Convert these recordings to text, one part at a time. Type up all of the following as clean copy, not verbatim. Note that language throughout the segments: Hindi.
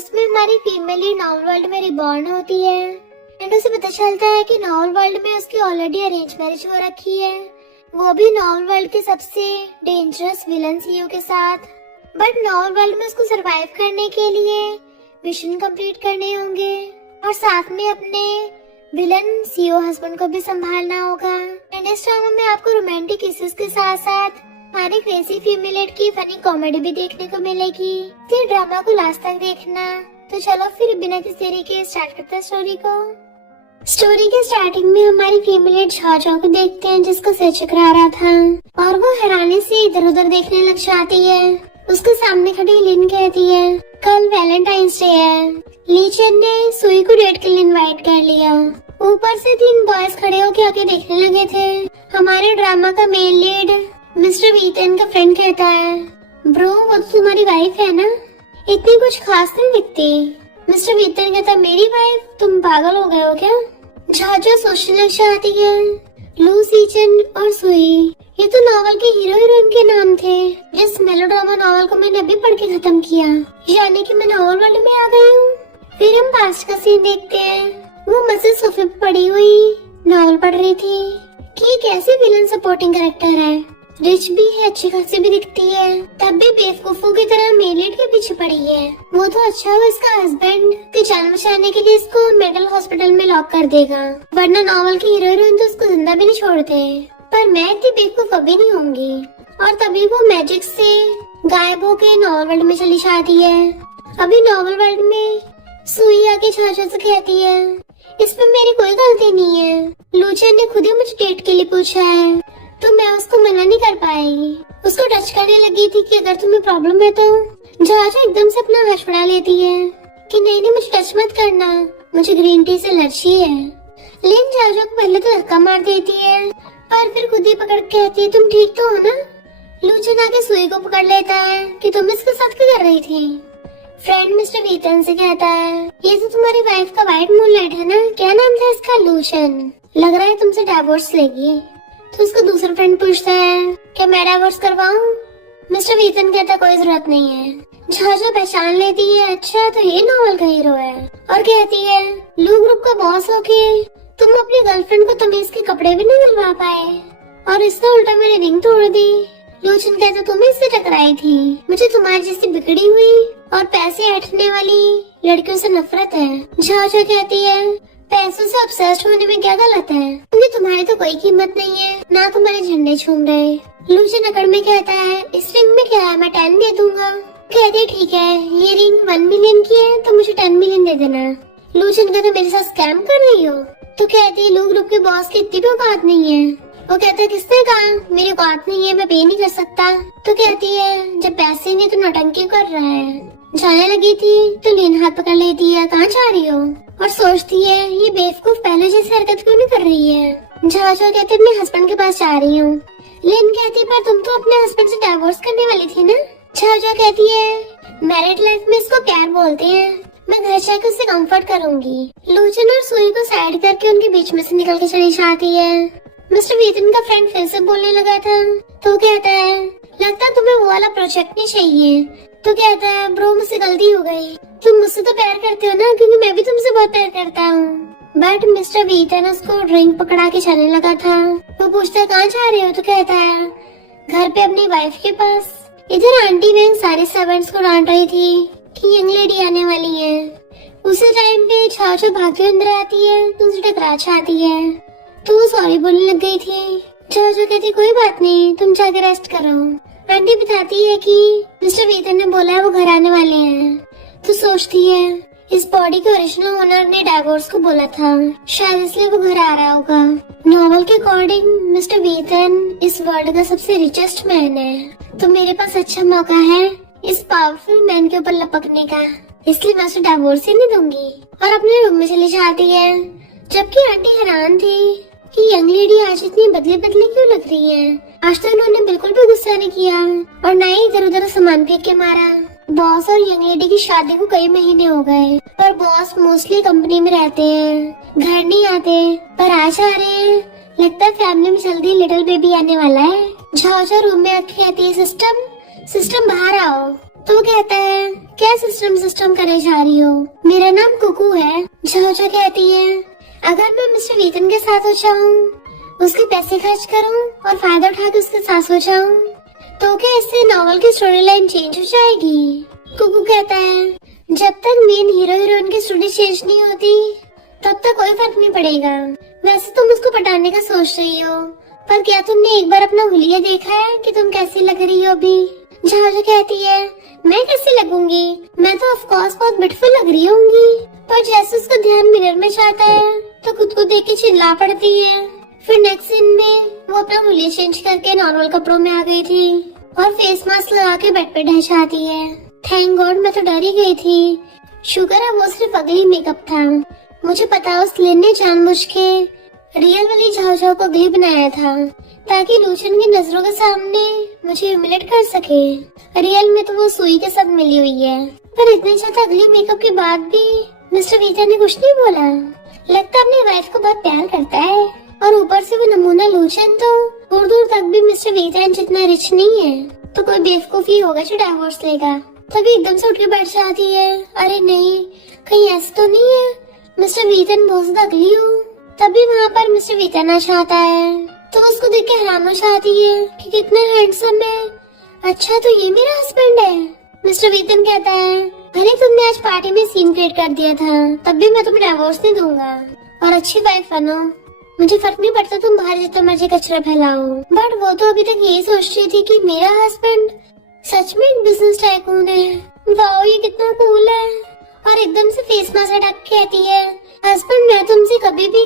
उसमें हमारी फीमेल लीड नॉवल वर्ल्ड में रिबॉर्न होती है एंड उसे पता चलता है कि नॉवल वर्ल्ड में उसकी ऑलरेडी अरेंज मैरिज हो रखी है, वो भी नॉवल वर्ल्ड के सबसे डेंजरस विलन सीईओ के साथ। बट नॉवल वर्ल्ड में उसको सरवाइव करने के लिए मिशन कंप्लीट करने होंगे और साथ में अपने विलन सीईओ हस्बैंड को भी संभालना होगा। एंड इस ड्रामा में आपको रोमांटिक किसेस के साथ साथ हमारी क्रेजी फीमेल लीड की फनी कॉमेडी भी देखने को मिलेगी। फिर ड्रामा को लास्ट तक देखना। तो चलो फिर बिना किसी देरी के स्टार्ट करते हैं स्टोरी को। स्टोरी के स्टार्टिंग में हमारी फीमेल लीड झाओ को देखते हैं जिसका सिर चकरा रहा था और वो हैरानी से इधर उधर देखने लग जाती है। उसके सामने खड़ी लिन कहती है कल वैलेंटाइंस डे है। लीचन ने सुई को डेट के लिए इनवाइट कर लिया। ऊपर से 3 बॉयज खड़े होकर आके देखने लगे थे। हमारे ड्रामा का मेन लीड मिस्टर वीतन का फ्रेंड कहता है ब्रो वो तो तुम्हारी वाइफ है ना, इतनी कुछ खास नहीं दिखती। मिस्टर वीतन कहता मेरी वाइफ, तुम पागल हो गए हो क्या? झाझा सोचने लग जाती है लू, सीचन और सुई ये तो नॉवल के हीरो हीरोइन के नाम थे। जिस मेलोड्रामा नॉवल को मैंने अभी पढ़ के खत्म किया, यानी कि मैं नॉवल वर्ल्ड में आ गई हूँ। फिर हम पास्ट का सीन देखते हैं। वो मजे सोफे पे पड़ी हुई नॉवल पढ़ रही थी कि कैसे विलन सपोर्टिंग कैरेक्टर है, रिच भी है, अच्छी खासी भी दिखती है, तब भी बेवकूफों की तरह मेन लीड के पीछे पड़ी है। वो तो अच्छा हुआ इसका हस्बैंड की जान बचाने के लिए इसको मेंटल हॉस्पिटल में लॉक कर देगा, वरना नॉवल की हीरो हीरोइन तो उसको जिंदा भी नहीं छोड़ते। पर मैं इतनी बेवकूफ अभी नहीं होंगी। और तभी वो मैजिक से गायब होके नॉवल वर्ल्ड में चली जाती है। अभी नॉवल वर्ल्ड में सुई आके झाझा से कहती है इसमें मेरी कोई गलती नहीं है, लूचन ने खुद ही मुझे डेट के लिए पूछा है तो मैं उसको मना नहीं कर पाई। उसको टच करने लगी थी कि अगर तुम्हें प्रॉब्लम है तो। झाझा एकदम से अपना हाथ बढ़ा लेती है कि नहीं नहीं मुझे टच मत करना, मुझे ग्रीन टी से एलर्जी है। लेकिन झाझा को पहले तो धक्का मार देती है पर फिर खुद ही पकड़ के कहती है तुम ठीक तो हो ना। लूचन आके सुई को पकड़ लेता है कि तुम इसके साथ क्या कर रही थी। फ्रेंड मिस्टर वीतन से कहता है ये तो तुम्हारी वाइफ का व्हाइट मूनलाइट है ना, क्या नाम था इसका? लूचन। लग रहा है तुमसे डिवोर्स लेगी। तो उसका दूसरा फ्रेंड पूछता है क्या मैं डिवोर्स करवाऊं? मिस्टर वीतन कहता कोई जरूरत नहीं है। झाझा पहचान लेती है अच्छा तो ये नॉवल का हीरो है और कहती है लू ग्रुप का बॉस होके तुम अपनी गर्लफ्रेंड को तमीज के कपड़े भी नहीं दिलवा पाए और इसने उल्टा मेरी रिंग तोड़ दी। लूचन कहता तुम इससे टकराई थी, मुझे तुम्हारी जैसी बिगड़ी हुई और पैसे ऐंठने वाली लड़कियों से नफरत है। झाझा कहती है पैसों से ऑब्सेस्ड होने में क्या गलत है, क्योंकि तुम्हारी तो कोई कीमत नहीं है, ना तुम्हारे झंडे छूम रहे। लूचन अकड़ में कहता है इस रिंग में क्या है, मैं 10 दे दूंगा। कहती ठीक है ये रिंग 1 मिलियन की है तो मुझे 10 मिलियन दे देना। लूचन कहता मेरे साथ स्कैम कर रही हो? तो कहती लू ग्रुप के बॉस की इतनी भी औकात नहीं है। वो कहता है किसने कहा मेरी औकात नहीं है, मैं पे नहीं कर सकता। तो कहती है जब पैसे नहीं तो नौटंकी कर रहा है। जाने लगी थी तो लीन हाथ पकड़ लेती है कहाँ जा रही हो और सोचती है ये बेवकूफ पहले जैसी हरकत क्यों नहीं कर रही है। झाझा कहती अपने हस्बैंड के पास जा रही हूँ। लिन कहती पर तुम तो अपने हस्बैंड से डिवोर्स करने वाली थी ना। झाझा कहती है मैरिड लाइफ में इसको प्यार बोलते हैं, मैं घर जाकर उससे कंफर्ट करूंगी। लूचन और सुई को साइड करके उनके बीच में से निकल के चली जाती है। मिस्टर वीतन का फ्रेंड फिर से बोलने लगा था तो कहता है लगता है तुम्हें वो वाला प्रोजेक्ट नहीं चाहिए। तो कहता है ब्रो मुझसे गलती हो गई, तुम मुझसे तो प्यार करते हो ना, क्योंकि मैं भी तुमसे बहुत प्यार करता हूँ। बट मिस्टर वीतन उसको ड्रिंक पकड़ा के चलने लगा था। वो पूछता है कहाँ जा रहे हो? तो कहता है घर पे अपनी वाइफ के पास। इधर आंटी वैंग सारे सर्वेंट्स को डांट रही थी कि यंग लेडी आने वाली है। उसी टाइम पे झाझा भागते अंदर आती है तो उसे टकरा जाती है तो वो सॉरी बोलने लग गई थी। झाझा कहती कोई बात नहीं तुम जाके रेस्ट करो। आंटी बताती है कि मिस्टर वीतन ने बोला है वो घर आने वाले हैं। तो सोचती है इस बॉडी के ओरिजिनल ओनर ने डिवोर्स को बोला था, शायद इसलिए वो घर आ रहा होगा। नॉवल के अकॉर्डिंग मिस्टर वीतन इस वर्ल्ड का सबसे रिचेस्ट मैन है, तो मेरे पास अच्छा मौका है इस पावरफुल मैन के ऊपर लपकने का, इसलिए मैं उसे डिवोर्स ही नहीं दूंगी। और अपने रूम में चली जाती है। जबकि आंटी हैरान थी कि यंग लेडी आज इतनी बदली बदली क्यों लग रही है। आज तो उन्होंने बिल्कुल भी गुस्सा नहीं किया और न ही इधर उधर सामान फेंक के मारा। बॉस और यंग लेडी की शादी को कई महीने हो गए पर बॉस मोस्टली कंपनी में रहते हैं, घर नहीं आते, पर आज आ रहे हैं। लगता है फैमिली में जल्दी लिटिल बेबी आने वाला है। झाझा रूम में आके कहती है सिस्टम बाहर आओ। तो वो कहता है क्या सिस्टम करे जा रही हो, मेरा नाम कुकू है। झाओझा कहती है अगर मैं मिस्टर वीतन के साथ हो जाऊं, उसके पैसे खर्च करूं और फायदा उठा के उसके साथ हो जाऊं, तो क्या इससे नॉवल की स्टोरी लाइन चेंज हो जाएगी। कुकू कहता है जब तक मेन हीरो हीरोइन की स्टोरी चेंज नहीं होती तब तक कोई फर्क नहीं पड़ेगा। वैसे तुम उसको पटाने का सोच रही हो, पर क्या तुमने एक बार अपना हुलिया देखा है कि तुम कैसी लग रही हो अभी। झाओझा कहती है मैं कैसी लगूंगी, मैं तो ऑफ कोर्स बहुत ब्यूटीफुल लग रही होंगी। पर जैसे उसका ध्यान मिरर में जाता है तो खुद को देख के चिल्ला पड़ती है। फिर नेक्स्ट सीन में वो अपना हुलिया चेंज करके नॉर्मल कपड़ों में आ गई थी और फेस मास्क लगा के बेड पे ढह जाती है। थैंक गॉड, मैं तो डर ही गई थी। शुक्र है वो सिर्फ अगली मेकअप था। मुझे पता उस लिन ने जानबूझ के रियल वाली झाओझा को अगली बनाया था ताकि लूचन की नजरों के सामने मुझे ह्यूमिलेट कर सके। रियल में तो वो सुई के साथ मिली हुई है। पर इतने ज्यादा अगली मेकअप के बाद भी मिस्टर वीता ने कुछ नहीं बोला। लगता अपनी वाइफ को बहुत प्यार करता है। और ऊपर से वो नमूना लूचन तो दूर दूर तक भी मिस्टर वीतन जितना रिच नहीं है, तो कोई बेवकूफी होगा जो डाइवोर्स लेगा। तभी एकदम से उठ के बैठ जाती है, अरे नहीं कहीं ऐसा तो नहीं है मिस्टर वीतन बहुत ज्यादा अगली हो। तभी वहाँ पर मिस्टर वीतन आ जाता है तो उसको देख के हैरान हो जाती है कि कितना हैंडसम है। अच्छा तो ये मेरा हस्बैंड है। मिस्टर वीतन कहता है अरे तुमने आज पार्टी में सीन क्रिएट कर दिया था, तब भी मैं तुम्हें डाइवोर्स नहीं दूंगा और अच्छी वाइफ बनो। मुझे फर्क नहीं पड़ता तुम बाहर जितना मर्जी कचरा फैलाओ। बट वो तो अभी तक यही सोच रही थी कि मेरा हस्बैंड सच में एक बिजनेस टाइकून है। वाओ ये कितना कूल है। और एकदम से फेस मास्क हटा के कहती है हस्बैंड मैं तुमसे कभी भी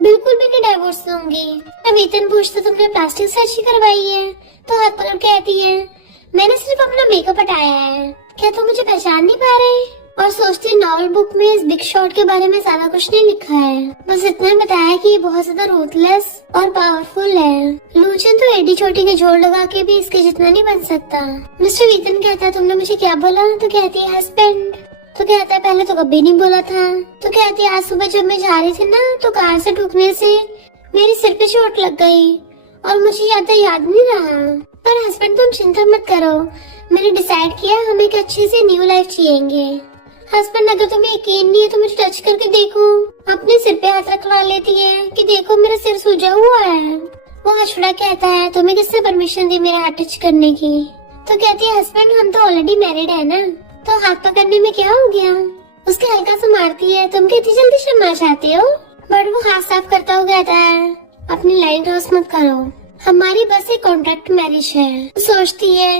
बिल्कुल भी नहीं डाइवोर्स दूंगी। वेतन पूछता तुमने प्लास्टिक सर्जरी करवाई है, तो हाथ पकड़ कहती है मैंने सिर्फ अपना मेकअप हटाया है, क्या तुम मुझे पहचान नहीं पा रहे। और सोचती नॉवल बुक में इस बिग शॉट के बारे में ज्यादा कुछ नहीं लिखा है, बस इतना बताया कि ये बहुत ज्यादा रूथलेस और पावरफुल है। लूचन तो एडी चोटी के जोड़ लगा के भी इसके जितना नहीं बन सकता। मिस्टर वीतन कहता तुमने मुझे क्या बोला, तो कहती है हस्बैंड। तो कहता है पहले तो कभी नहीं बोला था। तो कहती है आज सुबह जब मैं जा रही थी ना तो कार से ठुकने से मेरे सिर पे चोट लग गई और मुझे ज्यादा याद नहीं रहा। पर हस्बैंड तुम चिंता मत करो, मैंने डिसाइड किया हम एक अच्छी से न्यू लाइफ जिएंगे। हस्बैंड अगर तुम्हें यकीन नहीं है तो मुझे टच करके देखो। अपने सिर पे हाथ रखवा लेती है कि देखो मेरा सिर सूजा हुआ है। वो हंसड़ा कहता है तुम्हें किसने परमिशन दी मेरा हाथ टच करने की। तो कहती है हस्बैंड हम तो ऑलरेडी मैरिड है ना, तो हाथ पकड़ने में क्या हो गया। उसके हल्का से मारती है तुम कितनी जल्दी शर्मा जाती हो। बट वो हाथ साफ करता हुआ कहता है अपनी लाइन क्रॉस मत करो, हमारी बस एक कॉन्ट्रैक्ट मैरिज है। सोचती है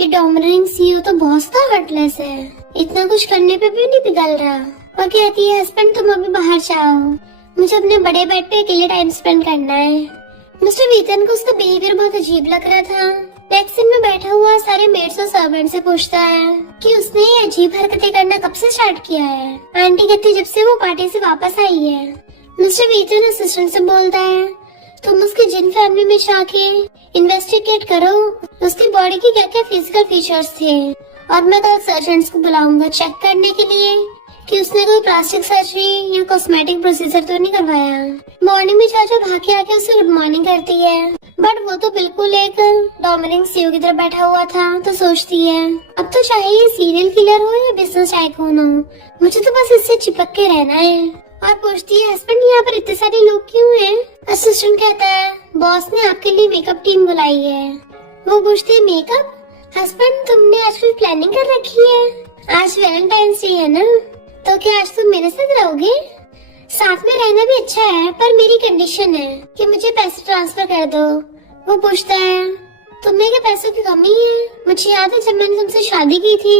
ये डोमिनेटिंग सीईओ तो बहुत हार्टलेस है, इतना कुछ करने पे भी नहीं पिघल रहा। और कहती है हस्बैंड तुम अभी बाहर जाओ, मुझे अपने बड़े बेड पे अकेले टाइम स्पेंड करना है। मिस्टर वीतन को उसका बिहेवियर बहुत अजीब लग रहा था। टैक्सी में बैठा हुआ सारे मेड्स और सर्वेंट से पूछता है कि उसने ये अजीब हरकतें करना कब से स्टार्ट किया है। आंटी कहती जब से वो पार्टी से वापस आई है। मिस्टर वीतन असिस्टेंट से बोलता है तुम उसके जिन फैमिली में जाके इन्वेस्टिगेट करो उसकी बॉडी की क्या क्या फिजिकल फीचर्स थे, और मैं कल सर्जन्स को बुलाऊंगा चेक करने के लिए कि उसने कोई प्लास्टिक सर्जरी या कॉस्मेटिक प्रोसीजर तो नहीं करवाया। मॉर्निंग में चाचा भाग के आके उसे गुड मॉर्निंग करती है, बट वो तो बिल्कुल एक डोमिनेटिंग सीईओ की तरह बैठा हुआ था। तो सोचती है अब तो चाहे ये सीरियल किलर हो या बिजनेस टाइकून हो, मुझे तो बस इससे चिपक के रहना है। और पूछती है हस्बैंड यहाँ पर इतने सारे लोग क्यों हैं? असिस्टेंट कहता है बॉस ने आपके लिए मेकअप टीम बुलाई है। वो पूछती है मेकअप, हस्बैंड तुमने आज कोई प्लानिंग कर रखी है? आज वैलेंटाइंस डे है ना, तो क्या आज तुम मेरे साथ रहोगे? साथ में रहना भी अच्छा है पर मेरी कंडीशन है कि मुझे पैसे ट्रांसफर कर दो। वो पूछता है तुम्हें क्या पैसों की कमी है? मुझे याद है जब मैंने तुमसे शादी की थी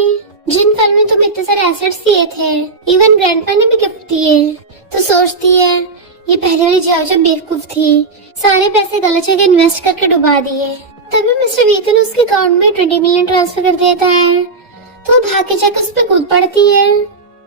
जिन फल में तुम इतने सारे एसेट्स दिए थे, इवन ग्रैंडपा ने भी गिफ्ट दिए। तो सोचती है ये पहले वाली झाओझा बेवकूफ थी, सारे पैसे गलत जगह इन्वेस्ट करके डुबा दिए। तभी मिस्टर वीतन उसके अकाउंट में 20 मिलियन ट्रांसफर कर देता है, तो भाग के जाकर उस पर कूद पड़ती है।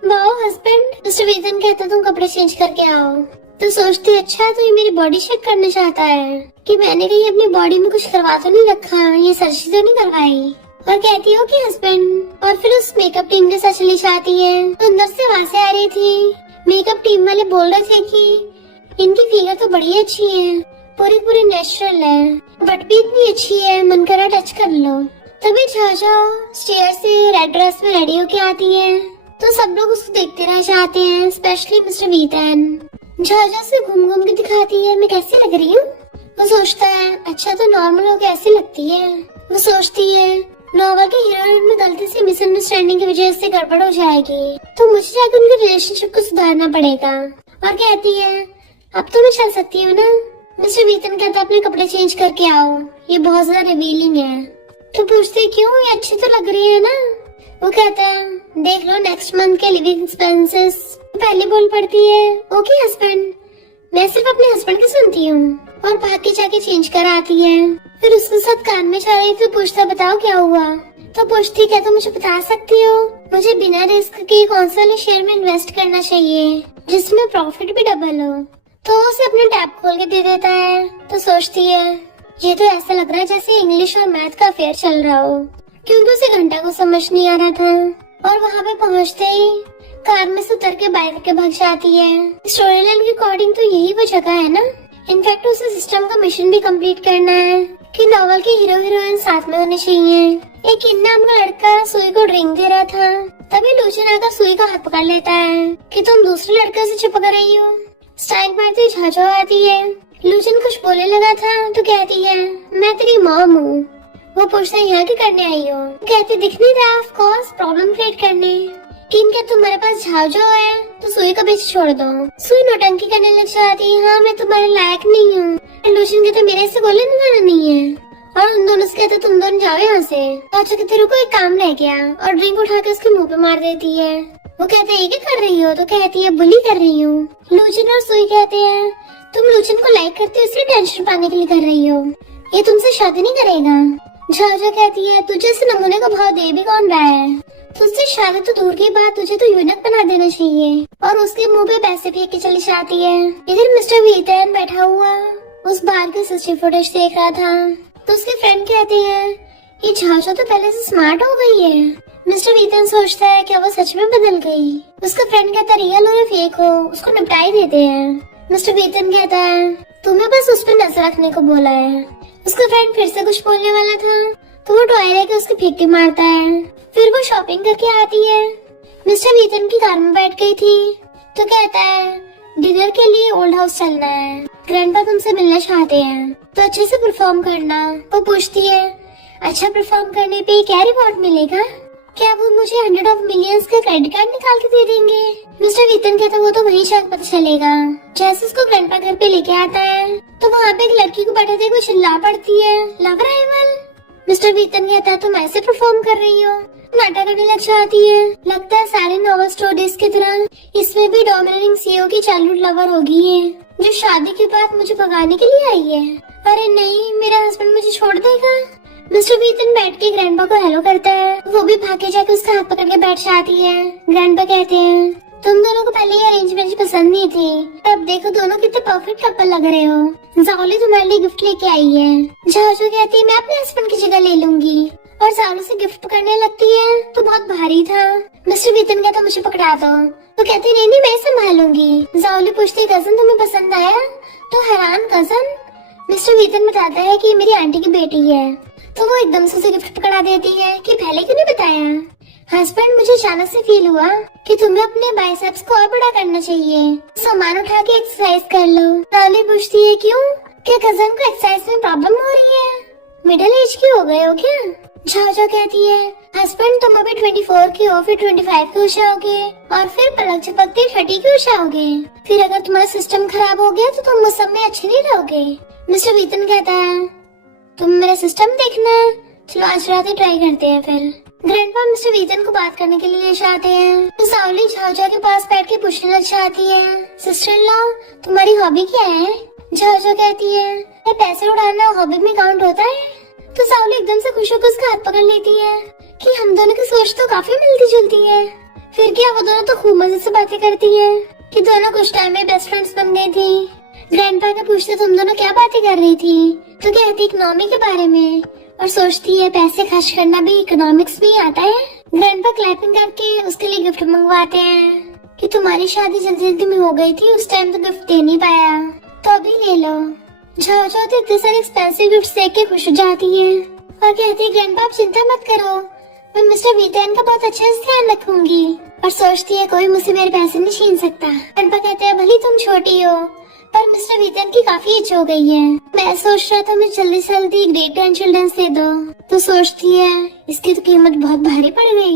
Wow husband. मिस्टर वीतन कहता तुम कपड़े चेंज करके आओ। तो सोचती अच्छा तो ये मेरी बॉडी चेक करना चाहता है कि मैंने कहीं अपनी बॉडी में कुछ करवा तो नहीं रखा, ये सर्जरी तो नहीं करवाई। और कहती हो कि हस्बैंड, और फिर उस मेकअप टीम के साथ चली जाती है। तो अंदर से आवाजें आ रही थी, मेकअप टीम वाले बोल रहे थे कि इनकी फिगर तो बड़ी अच्छी है, पूरी पूरी नेचुरल है, बट भी इतनी अच्छी है मन करा टच कर लो। तभी झाझाओ स्टेयर से रेड ड्रेस में रेडी होके आती है तो सब लोग उसको देखते रह जाते हैं, स्पेशली मिस्टर वीतन। झाझा से घूम घूम के दिखाती है मैं कैसी लग रही हूँ। वो सोचता है अच्छा तो नॉर्मल हो कैसी लगती है। वो सोचती है नोवेल के हीरोइन में गलती से मिसअंडरस्टैंडिंग की वजह से गड़बड़ हो जाएगी तो मुझे जाकर उनके रिलेशनशिप को सुधारना पड़ेगा। और कहती है अब तो मैं चल सकती हूँ ना। मिस्टर वीतन कहता अपने कपड़े चेंज करके आओ, ये बहुत ज्यादा रिवीलिंग है। तो पूछते क्यों, ये अच्छी तो लग रही है ना। वो कहता है देख लो नेक्स्ट मंथ के लिविंग एक्सपेंसेस। पहले बोल पड़ती है ओके हस्बैंड, मैं सिर्फ अपने हस्बैंड की सुनती हूँ और भाग के जाके चेंज कर आती है। फिर उसके साथ कान में जा रही तो पूछता बताओ क्या हुआ। तो पूछती क्या तुम मुझे बता सकती हो मुझे बिना रिस्क के कौन सा वाले शेयर में इन्वेस्ट करना चाहिए जिसमें प्रॉफिट भी डबल हो। तो उसे अपने टैब खोल के दे देता है। तो सोचती है ये तो ऐसा लग रहा है जैसे इंग्लिश और मैथ का अफेयर चल रहा हो, क्योंकि उसे घंटा को समझ नहीं आ रहा था। और वहाँ पे पहुँचते ही कार में से उतर के बाइक के भाग जाती है। स्टोरी लाइन के अकॉर्डिंग तो यही वो जगह है ना। इनफैक्ट उसे सिस्टम का मिशन भी कंप्लीट करना है कि नॉवल के हीरो हीरोइन साथ में होने चाहिए। एक इन नाम का लड़का सुई को ड्रिंक दे रहा था, तभी लूचन आकर सुई का हाथ पकड़ लेता है कि तुम दूसरे लड़के से चिपक रही हो। स्ट्राइक मारते झाझा आती है। लूचन कुछ बोलने लगा था तो कहती है मैं तेरी मॉम हूँ। वो पूछता है यहाँ क्या करने आई हो। कहती दिख नहीं रहा ऑफ कोर्स प्रॉब्लम क्रिएट करने। किन क्या तुम्हारे पास झाझा है तो सुई का पीछे छोड़ दो। सुई नौटंकी करने लग जाती है हाँ मैं तुम्हारे लायक नहीं हूँ। लूचन कहते मेरे से बोले निभाना नहीं है और उन दोनों से कहते तुम दोनों जाओ यहाँ से। अच्छा कहते रुको एक काम रह गया और ड्रिंक उठा के उसके मुंह पे मार देती है। वो कहते ये क्या कर रही हो तो कहती है बुली कर रही हूँ। लूचन और सुई कहते हैं तुम लूचन को लाइक करते हो इसलिए टेंशन पाने के लिए कर रही हो, ये तुमसे शादी नहीं करेगा। झाझा कहती है तुझे इस नमूने का भाव दे भी कौन रहा है, तुझसे शादी तो दूर की बात तुझे तो यूनिक बना देना चाहिए। और उसके मुंह पे पैसे फेंक के चली जाती है। इधर मिस्टर वीतन बैठा हुआ उस बार के सिस्टम फुटेज देख रहा था तो उसके फ्रेंड कहते हैं ये झाझा तो पहले से स्मार्ट हो गई है। मिस्टर वीतन सोचता है क्या वो सच में बदल गई। उसका फ्रेंड कहता रियल हो या फेक हो उसको निपटाई देते हैं। मिस्टर वीतन कहता है तुम्हें बस उस पर नजर रखने को बोला है। उसका फ्रेंड फिर से कुछ बोलने वाला था तो वो टॉय लेके उसके फेंक के मारता है। फिर वो शॉपिंग करके आती है। मिस्टर वीतन की कार में बैठ गई थी तो कहता है डिनर के लिए ओल्ड हाउस चलना है, ग्रैंडपा तुमसे मिलना चाहते हैं तो अच्छे से परफॉर्म करना। वो पूछती है अच्छा परफॉर्म करने पे क्या रिवॉर्ड मिलेगा, क्या वो मुझे 100 ऑफ मिलियंस का क्रेडिट कार्ड निकाल के दे देंगे। मिस्टर वीतन कहता वो तो वहीं शायद पता चलेगा। जैसे उसको ग्रैंडपा घर पे लेके आता है तो वहाँ पे एक लड़की को बैठे थे कुछ चिल्ला पड़ती है लव राइवल। मिस्टर वीतन कहता है तुम ऐसे परफॉर्म कर रही हो, नाटक करने लग जाती है। लगता है सारे नॉवल स्टोरीज की तरह इसमें भी डोमिनेटिंग सीईओ की चाइल्डहुड लवर होगी है जो शादी के बाद मुझे भगाने के लिए आई है। अरे नहीं मेरा हस्बैंड मुझे छोड़ देगा। मिस्टर वीतन बैठ के ग्रैंडपा को हेलो करता है। वो भी भागे जाके उसका हाथ पकड़ के बैठ जाती है। ग्रैंडपा कहते हैं तुम दोनों को पहले ये अरेंज मैरिज पसंद नहीं थी, अब देखो दोनों कितने परफेक्ट कपल लग रहे हो। जाओली तुम्हारे लिए गिफ्ट लेके आई है। झाझा कहती है मैं अपने हस्बैंड की जगह ले लूंगी और जालू से गिफ्ट पकड़ने लगती है तो बहुत भारी था। मिस्टर वीतन कहता मुझे पकड़ा दो तो कहती नहीं नहीं मैं संभालूंगी। जाओली पूछती कजन तुम्हें पसंद आया तो हैरान कजन। मिस्टर वीतन बताता है कि मेरी आंटी की बेटी है तो वो एकदम से उसे गिफ्ट पकड़ा देती है कि पहले क्यों नहीं बताया। हस्बैंड मुझे अचानक से फील हुआ कि तुम्हें अपने बाइसेप्स को और बड़ा करना चाहिए, सामान उठा के एक्सरसाइज कर लो। जाओली पूछती है क्यों, क्या कजन को एक्सरसाइज में प्रॉब्लम हो रही है, मिडिल एज की हो गए हो क्या। झाझा कहती है हस्बैंड तुम अभी 24 की हो फिर 25 के हो जाओगे और फिर पलक झपकते 30 के हो जाओगे, फिर अगर तुम्हारा सिस्टम खराब हो गया तो तुम उस सब में अच्छे नहीं रहोगे। मिस्टर वीतन कहता है तुम मेरा सिस्टम देखना है, चलो आज रात ही ट्राई करते हैं। फिर ग्रैंडपा मिस्टर वीतन को बात करने के लिए ले जाते हैं तो सावली झाझा के पास बैठ के पूछने लग जाती है सिस्टर इन लॉ तुम्हारी हॉबी क्या है। झाझा कहती है पैसे उड़ाना हॉबी में काउंट होता है। तो सावली एकदम से खुश होकर उसका हाथ पकड़ लेती है कि हम दोनों की सोच तो काफी मिलती जुलती है। फिर क्या वो दोनों तो खूब मजे से बातें करती है कि दोनों कुछ टाइम में बेस्ट फ्रेंड्स बन गई थी। ग्रैंडपा का पूछते तुम दोनों क्या बातें कर रही थी तो कहती इकोनॉमी के बारे में और सोचती है पैसे खर्च करना भी इकोनॉमिक्स में ही आता है। ग्रैंडपा क्लैपिंग करके उसके लिए गिफ्ट मंगवाते हैं कि तुम्हारी शादी जल्दी जल्दी में हो गई थी उस टाइम तो गिफ्ट दे नहीं पाया तो अभी ले लो। झाझा तो इतने सारे एक्सपेंसिव गिफ्ट देख के खुश हो जाती है। और कहती है ग्रैंडपा आप चिंता मत करो, मैं मिस्टर वीतन का बहुत अच्छे से ध्यान रखूंगी। और सोचती है कोई मुझसे मेरे पैसे नहीं छीन सकता। ग्रैंडपा कहते हैं भले तुम छोटी हो पर मिस्टर वीतन की काफी एज हो गई है, मैं सोच रहा था मुझे जल्दी से जल्दी ग्रेट ग्रैंड चिल्ड्रंस दे दो। तो सोचती है इसकी तो कीमत बहुत भारी पड़ गई।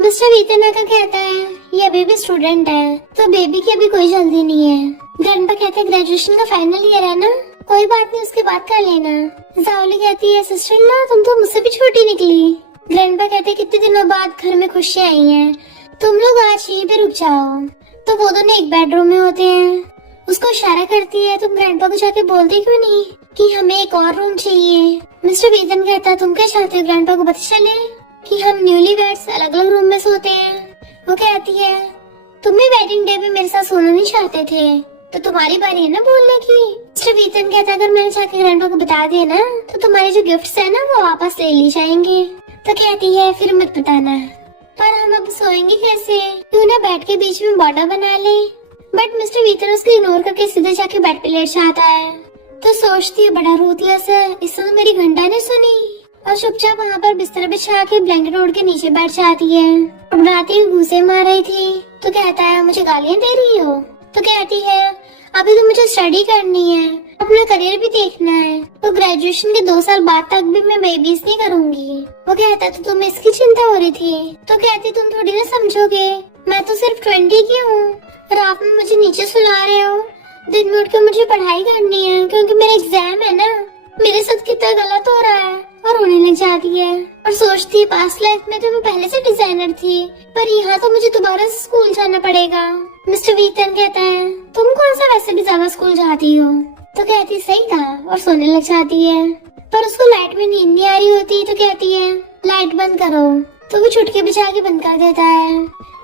मिस्टर वीतन आकर कहता है ये अभी भी स्टूडेंट है तो बेबी की अभी कोई जल्दी नहीं है। ग्रैंडपा कहते हैं ग्रेजुएशन का फाइनल ईयर है ना, कोई बात नहीं उसके बाद कर लेना। जाओली कहती है सिस्टर इन लॉ तुम तो मुझसे भी छोटी निकली। ग्रैंडपा कहते हैं कितने दिनों बाद घर में खुशियाँ आई हैं, तुम लोग आज यहीं पे रुक जाओ। तो वो दोनों एक बेडरूम में होते हैं। उसको इशारा करती है तुम ग्रैंडपा को जाके बोलते क्यों नहीं कि हमें एक और रूम चाहिए। मिस्टर वीतन कहता तुम क्या चाहते हो, ग्रैंडपा को पता चले कि हम न्यूली वेड्स अलग अलग रूम में सोते हैं। वो कहती है तुम भी वेडिंग डे पे मेरे साथ सोना नहीं चाहते थे तो तुम्हारी बारी है ना बोलने की। मिस्टर वीतन कहता अगर मैंने जाके ग्रैंडपा को बता दिया ना तो तुम्हारे जो गिफ्ट्स है ना वो वापस ले ली जाएंगे। तो कहती है फिर मत बताना, पर हम अब सोएंगे कैसे, क्यों ना बेड के बीच में बॉर्डर बना ले। बट मिस्टर वीतन उसको इग्नोर करके सीधे जाके बेड पे लेट जाता है। तो सोचती है बड़ा रोतिया से इसने तो मेरी घंटा नहीं सुनी और चुपचाप वहाँ पर बिस्तर बिछा के ब्लैंकेट ओढ़ के नीचे बैठ जाती है। घबराती हुई घूंसे मार रही थी तो कहता है मुझे गालियाँ दे रही हो। तो कहती है अभी तो मुझे स्टडी करनी है, अपना करियर भी देखना है, तो ग्रेजुएशन के 2 साल बाद तक भी मैं बेबीज नहीं करूंगी। वो कहता तो तुम्हें इसकी चिंता हो रही थी। तो कहती तुम थोड़ी ना समझोगे, मैं तो सिर्फ 20 की हूँ, रात में मुझे नीचे सुला रहे हो, दिन में उठ के मुझे पढ़ाई करनी है क्योंकि मेरा एग्जाम है ना। मेरे साथ कितना गलत हो रहा है और रोने लग जाती है और सोचती है पास्ट लाइफ में तो मैं पहले से डिजाइनर थी पर यहाँ तो मुझे दोबारा से स्कूल जाना पड़ेगा। मिस्टर वीतन कहता है तुम कौन सा वैसे भी ज्यादा स्कूल जाती हो। तो कहती सही था और सोने लग जाती है। पर उसको लाइट में नींद नहीं आ रही होती तो कहती है लाइट बंद करो। तो वो चुटकी बिछा के बंद कर देता है।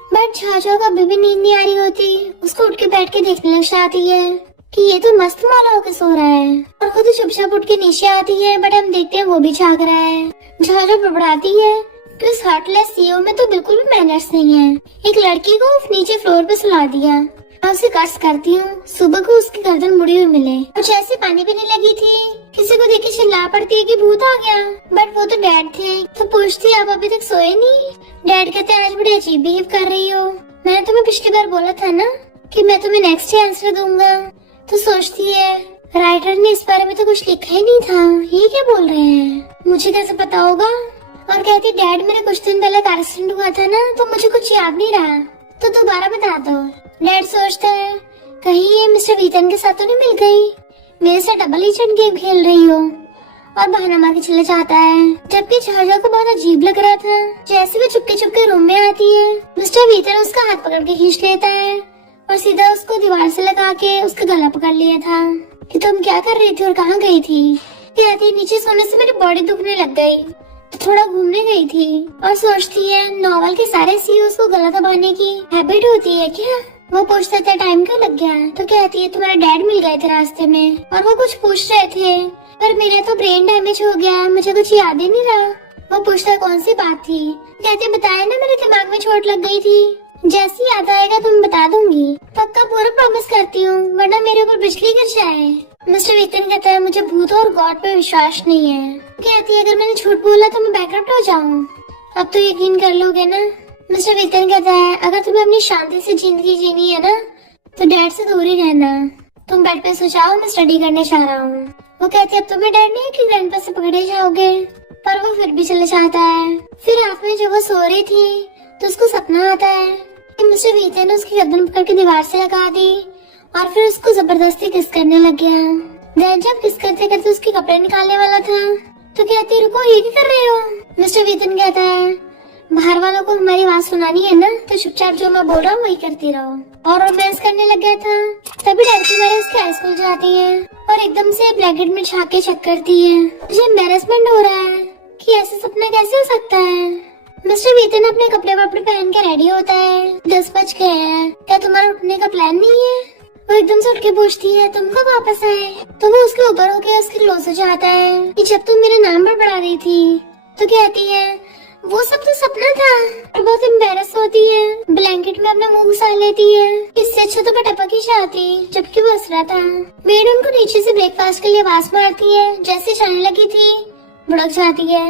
बट झाझो को अभी भी नींद नहीं आ रही होती, उसको उठ के बैठ के देखने लग जाती है कि ये तो मस्त मौला होकर सो रहा है और खुद चुपचाप उठ के नीचे आती है। बट हम देखते हैं वो भी जाग रहा है। झाझो बड़बड़ाती है कि उस हार्टलेस सीईओ में तो बिल्कुल भी मैनर्स नहीं है, एक लड़की को नीचे फ्लोर पे सुला दिया। मैं उसे कर्ज करती हूँ सुबह को उसकी गर्दन मुड़ी हुई मिले और जैसे पानी पीने लगी थी किसी को देख के चिल्ला पड़ती है कि भूत आ गया। बट वो तो डैड थे। तो पूछती है आप अभी तक सोए नहीं। डैड कहते आज बड़ी अजीब बिहेव कर रही हो, मैंने तुम्हें पिछली बार बोला था ना कि मैं तुम्हें नेक्स्ट डे आंसर दूंगा। तो सोचती है राइटर ने इस बारे में तो कुछ लिखा ही नहीं था, ये क्या बोल रहे हैं, मुझे कैसे पता होगा। और कहती डैड मेरे कुछ दिन पहले कार एक्सीडेंट हुआ था ना तो मुझे कुछ याद नहीं रहा, तो दोबारा बता दो। डैड सोचता है कहीं ये मिस्टर वीतन के साथ तो नहीं मिल गई, मेरे साथ डबल एजेंट गेम खेल रही हो, और बहाना मार के चले जाता है। जबकि झाझो को बहुत अजीब लग रहा था। जैसे वो चुपके चुपके रूम में आती है मिस्टर वीतन उसका हाथ पकड़ के खींच लेता है और सीधा उसको दीवार से लगा के उसका गला पकड़ लिया था कि तुम क्या कर रही थी और कहाँ गई थी। कहती नीचे सोने से मेरी बॉडी दुखने लग गई तो थोड़ा घूमने गई थी। और सोचती है नॉवल के सारे सीईओज़ को गला दबाने की हैबिट होती है क्या। वो पूछता था टाइम क्यों लग गया। तो कहती है तुम्हारे डैड मिल गए थे रास्ते में और वो कुछ पूछ रहे थे पर मेरा तो ब्रेन डैमेज हो गया, मुझे कुछ याद ही नहीं रहा। वो पूछता कौन सी बात थी। कहते बताया ना मेरे दिमाग में चोट लग गई थी, जैसे याद आएगा तुम बता दूंगी, पक्का पूरा प्रॉमिस करती हूँ वरना मेरे ऊपर बिजली गिर जाए। मिस्टर वीतन कहता है मुझे भूत और गॉड पे विश्वास नहीं है। कहती है अगर मैंने झूठ बोला तो मैं बैकआउट हो जाऊँ, अब तो यकीन कर लोगे ना। मिस्टर वीतन कहता है अगर तुम्हें अपनी शांति से जिंदगी जीनी है ना तो डैड से दूर ही रहना, तुम बेड पे सो जाओ, मैं स्टडी करने जा रहा हूँ। वो कहती है अब तुम्हें डर नहीं है कि ग्रैंडपा से पकड़े जाओगे, पर वो फिर भी चले जाता है। फिर रात में जब वो सो रही थी तो उसको सपना आता है कि मिस्टर वीतन ने उसकी गर्दन पकड़ के दीवार से लगा दी और फिर उसको जबरदस्ती किस करने लग गया। देन जब किस करते करते उसके कपड़े निकालने वाला था तो कहती रुको ये क्या कर रहे हो। मिस्टर वीतन कहता है बाहर वालों को हमारी आवाज सुनानी है ना तो चुपचाप जो मैं बोल रहा हूँ वही करती रहो। और रोमांस करने लग गया था तभी डर की मारे उसकी हाई स्कूल जाती है और एकदम से ब्लैंकेट में झाके चेक करती है। मुझे एम्बैरेसमेंट हो रहा है कि ऐसा सपना कैसे हो सकता है। मिस्टर वीतन अपने कपड़े वपड़े पहन के रेडी होता है। 10 बज गए हैं, क्या तुम्हारा उठने का प्लान नहीं है। वो एकदम से उठ के पूछती है तुम कब वापस आए। तो वो उसके ऊपर होके उसके क्लोज हो जाता है कि जब तुम मेरा नाम बड़बड़ा रही थी। तो कहती है वो सब तो सपना था। और बहुत एम्बैरस होती है, ब्लैंकेट में अपना मुंह घुसा लेती है। इससे अच्छा तो मैं टपक ही जाती, जबकि वो हंस रहा था। मेड उनको नीचे से ब्रेकफास्ट के लिए आवाज मारती है। जैसे जाने लगी थी भड़क जाती है।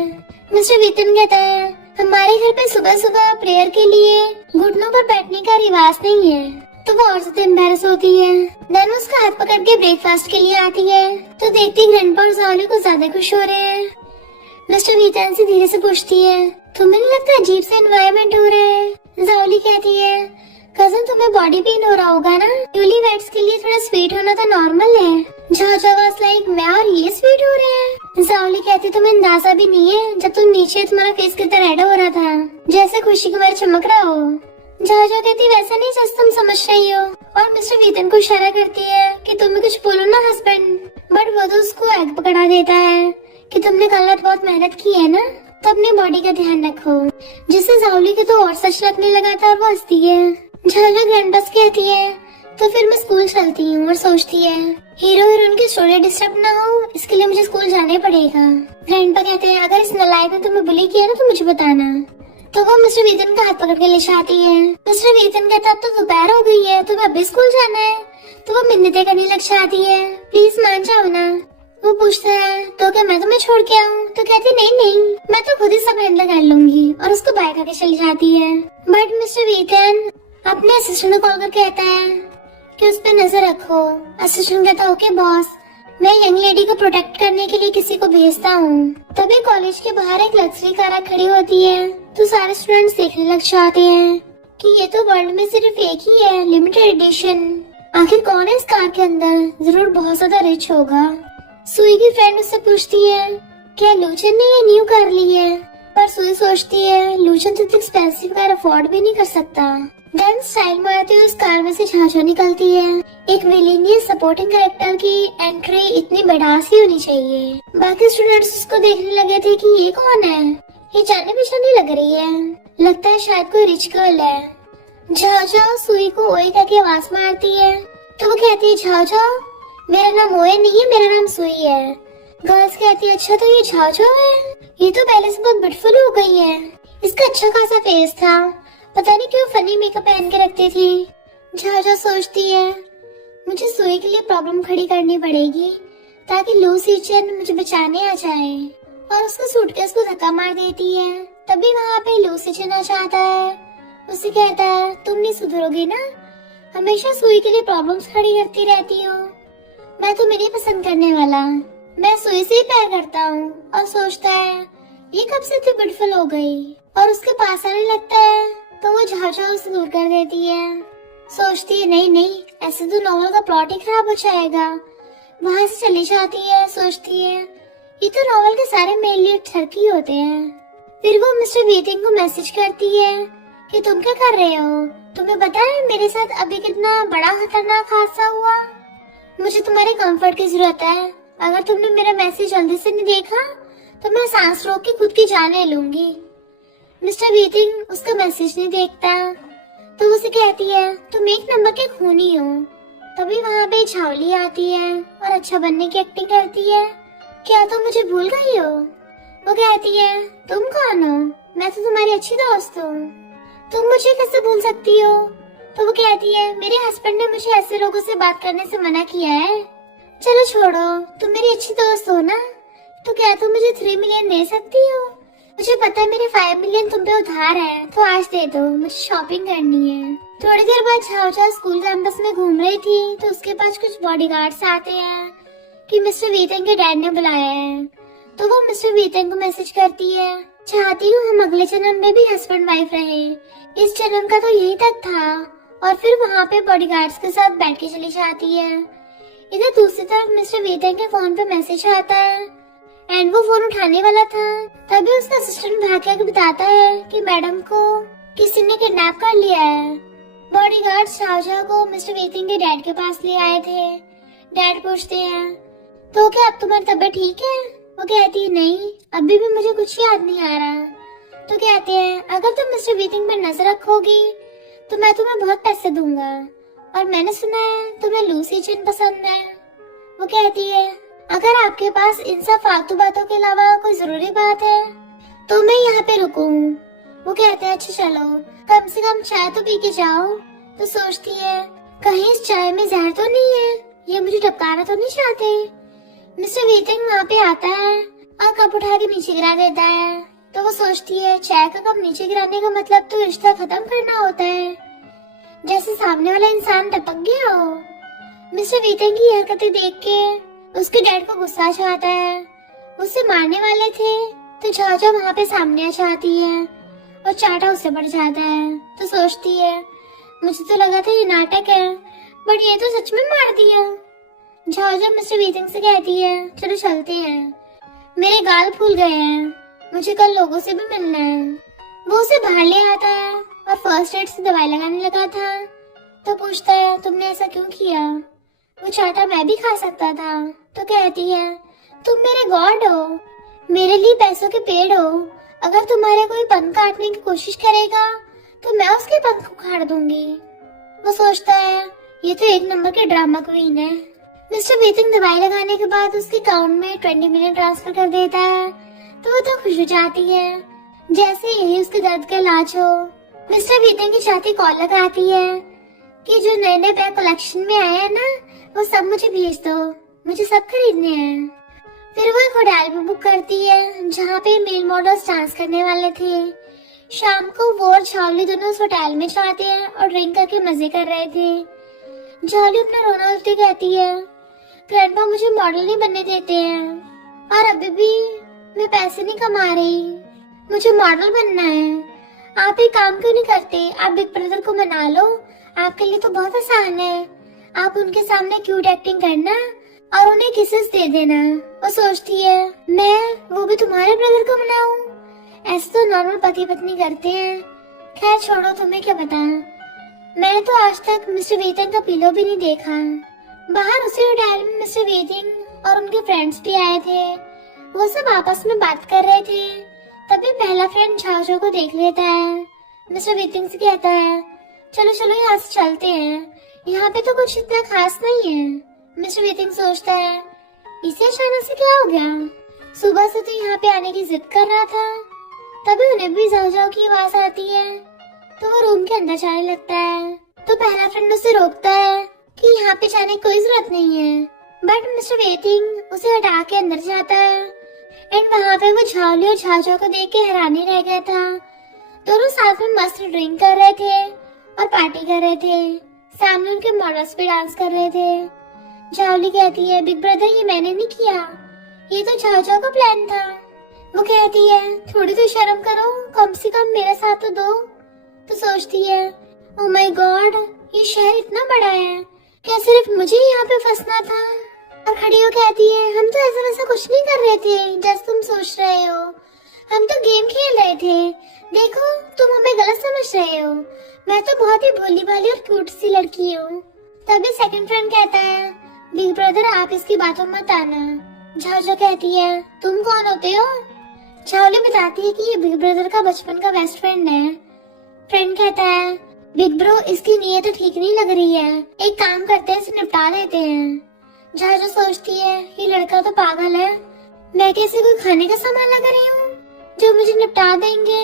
मिस्टर वीतन कहता है, हमारे घर पे सुबह सुबह प्रेयर के लिए घुटनों पर बैठने का रिवाज नहीं है। तो वो और ज्यादा एम्बैरस होती है। देन उसका हाथ पकड़ के ब्रेकफास्ट के लिए आती है तो देखती ग्रैंडपा और जाओली को ज्यादा खुश हो रहे हैं। मिस्टर वीतन से धीरे से पूछती है, तुम्हें नहीं लगता अजीब सा एनवायरनमेंट हो रहा है? जाओली कहती है, कजन तुम्हें बॉडी पेन हो रहा होगा ना, न्यूली वेड्स के लिए थोड़ा स्वीट होना तो नॉर्मल है। झाझा वाज लाइक, मैं और ये स्वीट हो रहे हैं? जाओली कहती, तुम्हें अंदाजा भी नहीं है, जब तुम नीचे तुम्हारा फेस कितना रेड हो रहा था, जैसे खुशी के मारे चमक रहा हो। झाझा कहती, वैसा नहीं जैसे तुम समझ रही हो। और मिस्टर वीतन को इशारा करती है कि तुम भी कुछ बोलो ना हस्बैंड, बट वो तो उसको एग पकड़ा देता है कि तुमने कल रात बहुत मेहनत की है ना, तो अपनी बॉडी का ध्यान रखो। जिससे जाओली के तो और सच लगने लगा था और वो हंसती है। झाझा ग्रैंडपस कहती है, तो फिर मैं स्कूल चलती हूँ, और सोचती है हीरो हीरोइन की स्टोरी डिस्टर्ब ना हो, इसके लिए मुझे स्कूल जाने पड़ेगा। ग्रैंडपा कहते हैं, अगर इस नालायक ने तुम्हें बुली किया ना तो मुझे बताना। तो वो मिस्टर वीतन का हाथ पकड़ के ले जाती है। मिस्टर वीतन कहता, अब तो दोपहर हो गई है, तुम्हें अभी स्कूल जाना है? तो वो मिन्नतें करने लग जाती है, प्लीज मान जाओ ना। वो पूछता है, तो क्या मैं तुम्हें छोड़ के आऊँ? तो कहती, नहीं मैं तो खुद ही सब हैंडल कर लूंगी, और उसको बाय करके चली जाती है। बट मिस्टर वीतन अपने असिस्टेंट को कॉल करके कहता है कि उस पर नजर रखो। असिस्टेंट कहता, ओके बॉस, मैं यंग लेडी को प्रोटेक्ट करने के लिए किसी को भेजता हूँ। तभी कॉलेज के बाहर एक लग्जरी कार खड़ी होती है तो सारे स्टूडेंट्स देखने लग जाते हैं कि ये तो वर्ल्ड में सिर्फ एक ही है, लिमिटेड एडिशन। आखिर कौन है इस कार के अंदर? जरूर बहुत ज्यादा रिच होगा। सुई की फ्रेंड उससे पूछती है, क्या लूचन ने ये न्यू कार ली है? पर सुई सोचती है, लूचन तो इतनी एक्सपेंसिव कार अफोर्ड भी नहीं कर सकता। देन स्टाइल मारते हुए उस कार में से झाझा निकलती है। एक विलेनियस सपोर्टिंग कैरेक्टर की एंट्री इतनी बड़ास ही होनी चाहिए। बाकी स्टूडेंट्स उसको देखने लगे थे कि ये कौन है, ये जाने पहचाने लग रही है, लगता है शायद कोई रिच गर्ल है। झाझा सुई को ओए करके आवाज मारती है तो वो कहती है, झाझा मेरा नाम ओए नहीं है, मेरा नाम सुई है। गर्ल्स कहती है, अच्छा तो ये झाझा है, ये तो पहले से बहुत ब्यूटीफुल हो गई है, इसका अच्छा खासा फेस था, पता नहीं क्यों फनी मेकअप पहन के रखती थी। झाझा सोचती है, मुझे सुई के लिए प्रॉब्लम खड़ी करनी पड़ेगी ताकि लू सीचन मुझे बचाने आ जाए, और उसको सूटकेस को धक्का मार देती है। तभी वहाँ पे लू सीचन आ जाता है। उसे कहता है, तुम नहीं सुधरोगी ना, हमेशा सुई के लिए प्रॉब्लम्स खड़ी करती रहती हो। मैं तुम्हें नहीं पसंद करने वाला, मैं सुई से ही प्यार करता हूँ। और सोचता है ये कब से इतनी ब्यूटीफुल हो गई, और उसके पास आने लगता है तो वो झाझा उसे दूर कर देती है। सोचती है, नहीं ऐसे तो नॉवल का प्लॉट ही खराब हो जाएगा। वहाँ से चली जाती है। सोचती है ये तो नॉवल के सारे मेल लीड ठरकी होते हैं। फिर वो मिस्टर वीतिंग को मैसेज करती है कि तुम क्या कर रहे हो, तुम्हें पता है मेरे साथ अभी कितना बड़ा खतरनाक हादसा हुआ, मुझे तुम्हारे कंफर्ट की जरूरत है। अगर तुमने मेरा मैसेज जल्दी से नहीं देखा तो मैं सांस रोक के खुद की जान ले लूंगी। मिस्टर वीतिंग उसका मैसेज नहीं देखता तो उसे कहती है, तुम एक नंबर के खूनी हो। तभी वहाँ पे झावली आती है और अच्छा बनने की एक्टिंग करती है। क्या तुम मुझे भूल गई हो? वो कहती है, तुम कौन हो? मैं तो तुम्हारी अच्छी दोस्त हूँ, तुम मुझे कैसे भूल सकती हो? तो वो कहती है, मेरे हस्बैंड ने मुझे ऐसे लोगों से बात करने से मना किया है। चलो छोड़ो, तुम मेरी अच्छी दोस्त हो ना, तो क्या तुम मुझे 3 मिलियन दे सकती हो? मुझे पता है मेरे 5 मिलियन तुम पे उधार है, तो आज दे दो, मुझे शॉपिंग करनी है। थोड़ी देर बाद झाओझा स्कूल कैंपस में घूम रही थी तो उसके पास कुछ बॉडीगार्ड्स आते हैं कि मिस्टर वीतंग के डैड ने बुलाया है। तो वो मिस्टर वीतंग को मैसेज करती है, चाहती हूँ हम अगले जन्म में भी हस्बैंड वाइफ रहे, इस जन्म का तो यही तक था। और फिर वहाँ पे बॉडीगार्ड्स के साथ बैठ के चली जाती है। इधर दूसरी तरफ मिस्टर वीतंग के फोन पे मैसेज आता है एंड वो फोन उठाने वाला था। तभी उसका असिस्टेंट भाग के बताता है कि मैडम को किसी ने किडनैप कर लिया है। बॉडीगार्ड्स झाओझा को मिस्टर वीतिंग के डैड के पास ले आए थे। डैड पूछते हैं, तो क्या अब तुम्हारी तबीयत ठीक है? वो कहती है, नहीं अभी भी मुझे कुछ याद नहीं आ रहा। तो कहते हैं, अगर तुम मिस्टर वीतिंग पर नजर रखोगी तो मैं तुम्हें बहुत पैसे दूंगा, और मैंने सुना है तुम्हें लूसी चिन पसंद है। वो कहती है, अगर आपके पास इन सब फालतू बातों के अलावा कोई जरूरी बात है तो मैं यहाँ पे रुकूं। वो कहते हैं, अच्छा चलो कम से कम चाय तो पी के जाओ। तो सोचती है, कहीं इस चाय में जहर तो नहीं है, ये मुझे टपकाना तो नहीं चाहते। मिस्टर वीतिंग वहाँ पे आता है और कप उठा के नीचे गिरा देता है। तो वो सोचती है चाय का कप नीचे गिराने का मतलब तो रिश्ता खत्म करना होता है, जैसे सामने वाला इंसान टपक गया हो। मिस्टर वीतन की हरकतें देख के उसके डैड को गुस्सा आता है। उसे मारने वाले थे तो झाझा वहाँ पे सामने आ जाती है और चाटा उससे बढ़ जाता है। तो सोचती है मुझे तो लगा था ये नाटक है, बट ये तो सच में मार दिया। झाझा मिस्टर वीतन से कहती है चलो चलते हैं, मेरे गाल फूल गए हैं, मुझे कल लोगों से भी मिलना है। वो उसे बाहर ले आता है और फर्स्ट एड से दवाई लगाने लगा था। तो पूछता है तुमने ऐसा क्यों किया? वो चाहता मैं भी खा सकता था। तो कहती है तुम मेरे गॉड हो, मेरे लिए पैसों के पेड़ हो, अगर तुम्हारे कोई पंख काटने की कोशिश करेगा तो मैं उसके पंख उखाड़ दूंगी। वो सोचता है ये तो एक नंबर के ड्रामा क्वीन है। मिस्टर वीतिंग दवाई लगाने के बाद उसके अकाउंट में 20 मिलियन ट्रांसफर कर देता है। तो वो तो खुश हो जाती है जैसे यही उसके दर्द का इलाज हो। मिस्टर वीतिंग की छाती कॉल लगाती है कि जो नए नए बैग कलेक्शन में आए हैं ना, वो सब मुझे भेज दो, मुझे सब खरीदने हैं। फिर वो एक होटल भी बुक करती है जहाँ पे मेल मॉडल्स डांस करने वाले थे। शाम को वो और झावली दोनों उस होटल में जाते हैं और ड्रिंक करके मजे कर रहे थे। झावली अपना रोना उठती कहती है ग्रैंडपा मुझे मॉडल नहीं बनने देते हैं और अभी भी मैं पैसे नहीं कमा रही, मुझे मॉडल बनना है। आप एक काम क्यों नहीं करते, आप बिग ब्रदर को मना लो, आपके लिए तो बहुत आसान है। आप उनके सामने क्यूट एक्टिंग करना और उन्हें किसेस दे देना। वो सोचती है मैं वो भी तुम्हारे ब्रदर को मनाऊं, ऐसे तो नॉर्मल पति पत्नी करते हैं। खैर छोड़ो, तुम्हें क्या पता, मैंने तो आज तक मिस्टर वेतिंग का पिलो भी नहीं देखा। बाहर उसी होटल में मिस्टर वेतिंग और उनके फ्रेंड्स भी आए थे। वो सब आपस में बात कर रहे थे। तभी पहला फ्रेंड झाओझाओ को देख लेता है। मिस्टर वेतिंग से कहता है चलो चलो यहाँ से चलते हैं, यहाँ पे तो कुछ इतना खास नहीं है। मिस्टर वेतिंग सोचता है इसे अचानक से क्या हो गया, सुबह से तो यहाँ पे आने की जिद कर रहा था। तभी उन्हें भी झाओझाओ की आवाज आती है तो वो रूम के अंदर जाने लगता है। तो पहला फ्रेंड उसे रोकता है कि यहाँ पे जाने की कोई जरूरत नहीं है, बट मिस्टर वेतिंग उसे हटा के अंदर जाता है। एंड वहाँ पे वो झावली और झाझाओ को देख के हैरानी रह गया था। दोनों साथ में मस्त ड्रिंक कर रहे थे और पार्टी कर रहे थे। सामने उनके मॉडल्स पे डांस कर रहे थे। झावली कहती है बिग ब्रदर ये मैंने नहीं किया, ये तो झाझाओ का प्लान था। वो कहती है थोड़ी तो शर्म करो, कम से कम मेरा साथ तो दो। तो सोचती है ओ माय गॉड, ये शहर इतना बड़ा है, क्या सिर्फ मुझे यहाँ पे फंसना था? और खड़ी हो कहती है हम तो ऐसा वैसा कुछ नहीं कर रहे थे जैसे तुम सोच रहे हो, हम तो गेम खेल रहे थे, देखो तुम हमें गलत समझ रहे हो, मैं तो बहुत ही भोली भाली और क्यूट सी लड़की हूँ। तभी सेकंड फ्रेंड कहता है बिग ब्रदर आप इसकी बातों मत आना। झाओझाओ कहती है तुम कौन होते हो? झाओली बताती है कि ये बिग ब्रदर का बचपन का बेस्ट फ्रेंड है। फ्रेंड कहता है बिग ब्रो इसकी नीयत तो ठीक नहीं लग रही है, एक काम करते हैं इसे निपटा देते हैं। झाझा सोचती है ये लड़का तो पागल है, मैं कैसे कोई खाने का सामान लगा रही हूँ जो मुझे निपटा देंगे,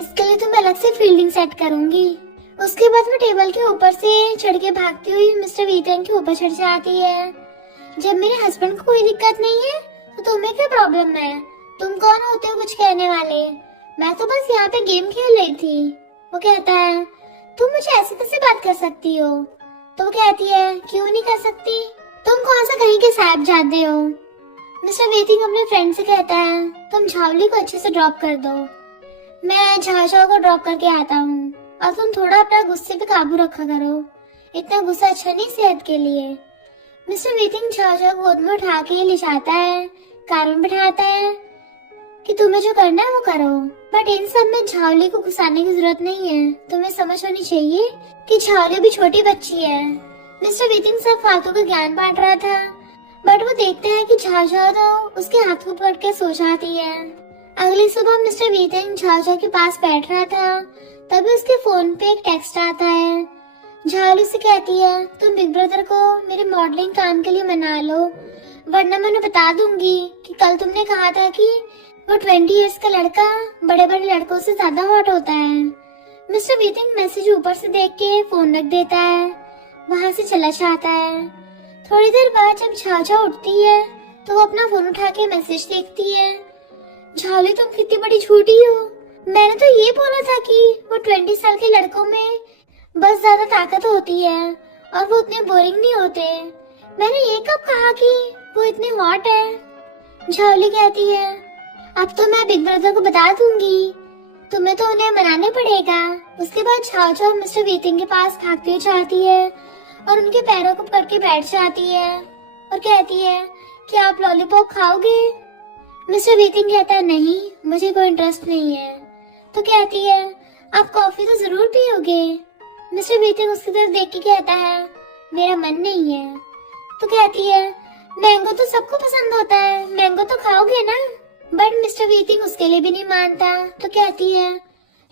इसके लिए तो मैं अलग से फील्डिंग सेट करूंगी। उसके बाद वो टेबल के ऊपर से चढ़ के भागती हुई मिस्टर वीतन के ऊपर चढ़ जाती है। जब मेरे हस्बैंड को कोई दिक्कत नहीं है तो तुम्हें क्या प्रॉब्लम है, तुम कौन होते हो कुछ कहने वाले, मैं तो बस यहाँ पे गेम खेल रही थी। वो कहता है तुम मुझे ऐसे कैसे बात कर सकती हो? तो वो कहती है क्यों नहीं कर सकती, तुम कौन सा कहीं के साहबजादे हो? मिस्टर वेतिंग अपने फ्रेंड से कहता है तुम झावली को अच्छे से ड्रॉप कर दो, मैं झाझाओ को ड्रॉप करके आता हूँ, और तुम थोड़ा अपना गुस्से पे काबू रखा करो, इतना गुस्सा अच्छा नहीं सेहत के लिए। मिस्टर वेतिंग झाझाओ को गोद में उठा के ले जाता है, कार में बिठाता है कि तुम्हें जो करना है वो करो, बट इन सब में झावली को घुसाने की जरूरत नहीं है, तुम्हें समझ होनी चाहिए कि झावली भी छोटी बच्ची है। मिस्टर वेतिंग सब फालतू का ज्ञान बांट रहा था, बट वो देखता है कि झाझा तो उसके हाथ को पकड़ के सो जाती है। अगली सुबह मिस्टर वेतिंग झाझा के पास बैठ रहा था, तभी उसके फोन पे एक टेक्स्ट आता है। झावली से कहती है तुम बिग ब्रदर को मेरे मॉडलिंग काम के लिए मना लो, वरना मैं उन्हें बता दूंगी कि कल तुमने कहा था कि वो 20 इयर्स का लड़का बड़े बड़े लड़कों से ज्यादा हॉट होता है। मिस्टर वेतिंग मैसेज ऊपर से देख के फोन रख देता है, वहाँ से चला जाता है। थोड़ी देर बाद जब झाझा उठती है तो वो अपना फोन उठा के मैसेज देखती है। झाली तुम कितनी बड़ी झूठी हो, मैंने तो ये बोला था कि वो 20 साल के लड़कों में बस ज्यादा ताकत होती है और वो उतने बोरिंग नहीं होते। मैंने ये कब कहा कि वो इतने हॉट है। झाली कहती है अब तो मैं बिग ब्रदर को बता दूंगी, तुम्हें तो उन्हें मनाने पड़ेगा। उसके बाद झाओ मिस्टर वीतिंग के पास भागती हुई जाती है और उनके पैरों को पकड़ के बैठ जाती है और कहती है कि आप लॉलीपॉप खाओगे। मिस्टर वीतिंग कहता है नहीं, मुझे कोई इंटरेस्ट नहीं है। तो कहती है आप कॉफी तो जरूर पियोगे। मिस्टर वीतिंग उसकी तरफ देख के कहता है मेरा मन नहीं है। तो कहती है मैंगो तो सबको पसंद होता है, मैंगो तो खाओगे ना। बट मिस्टर वीतिंग उसके लिए भी नहीं मानता। तो कहती है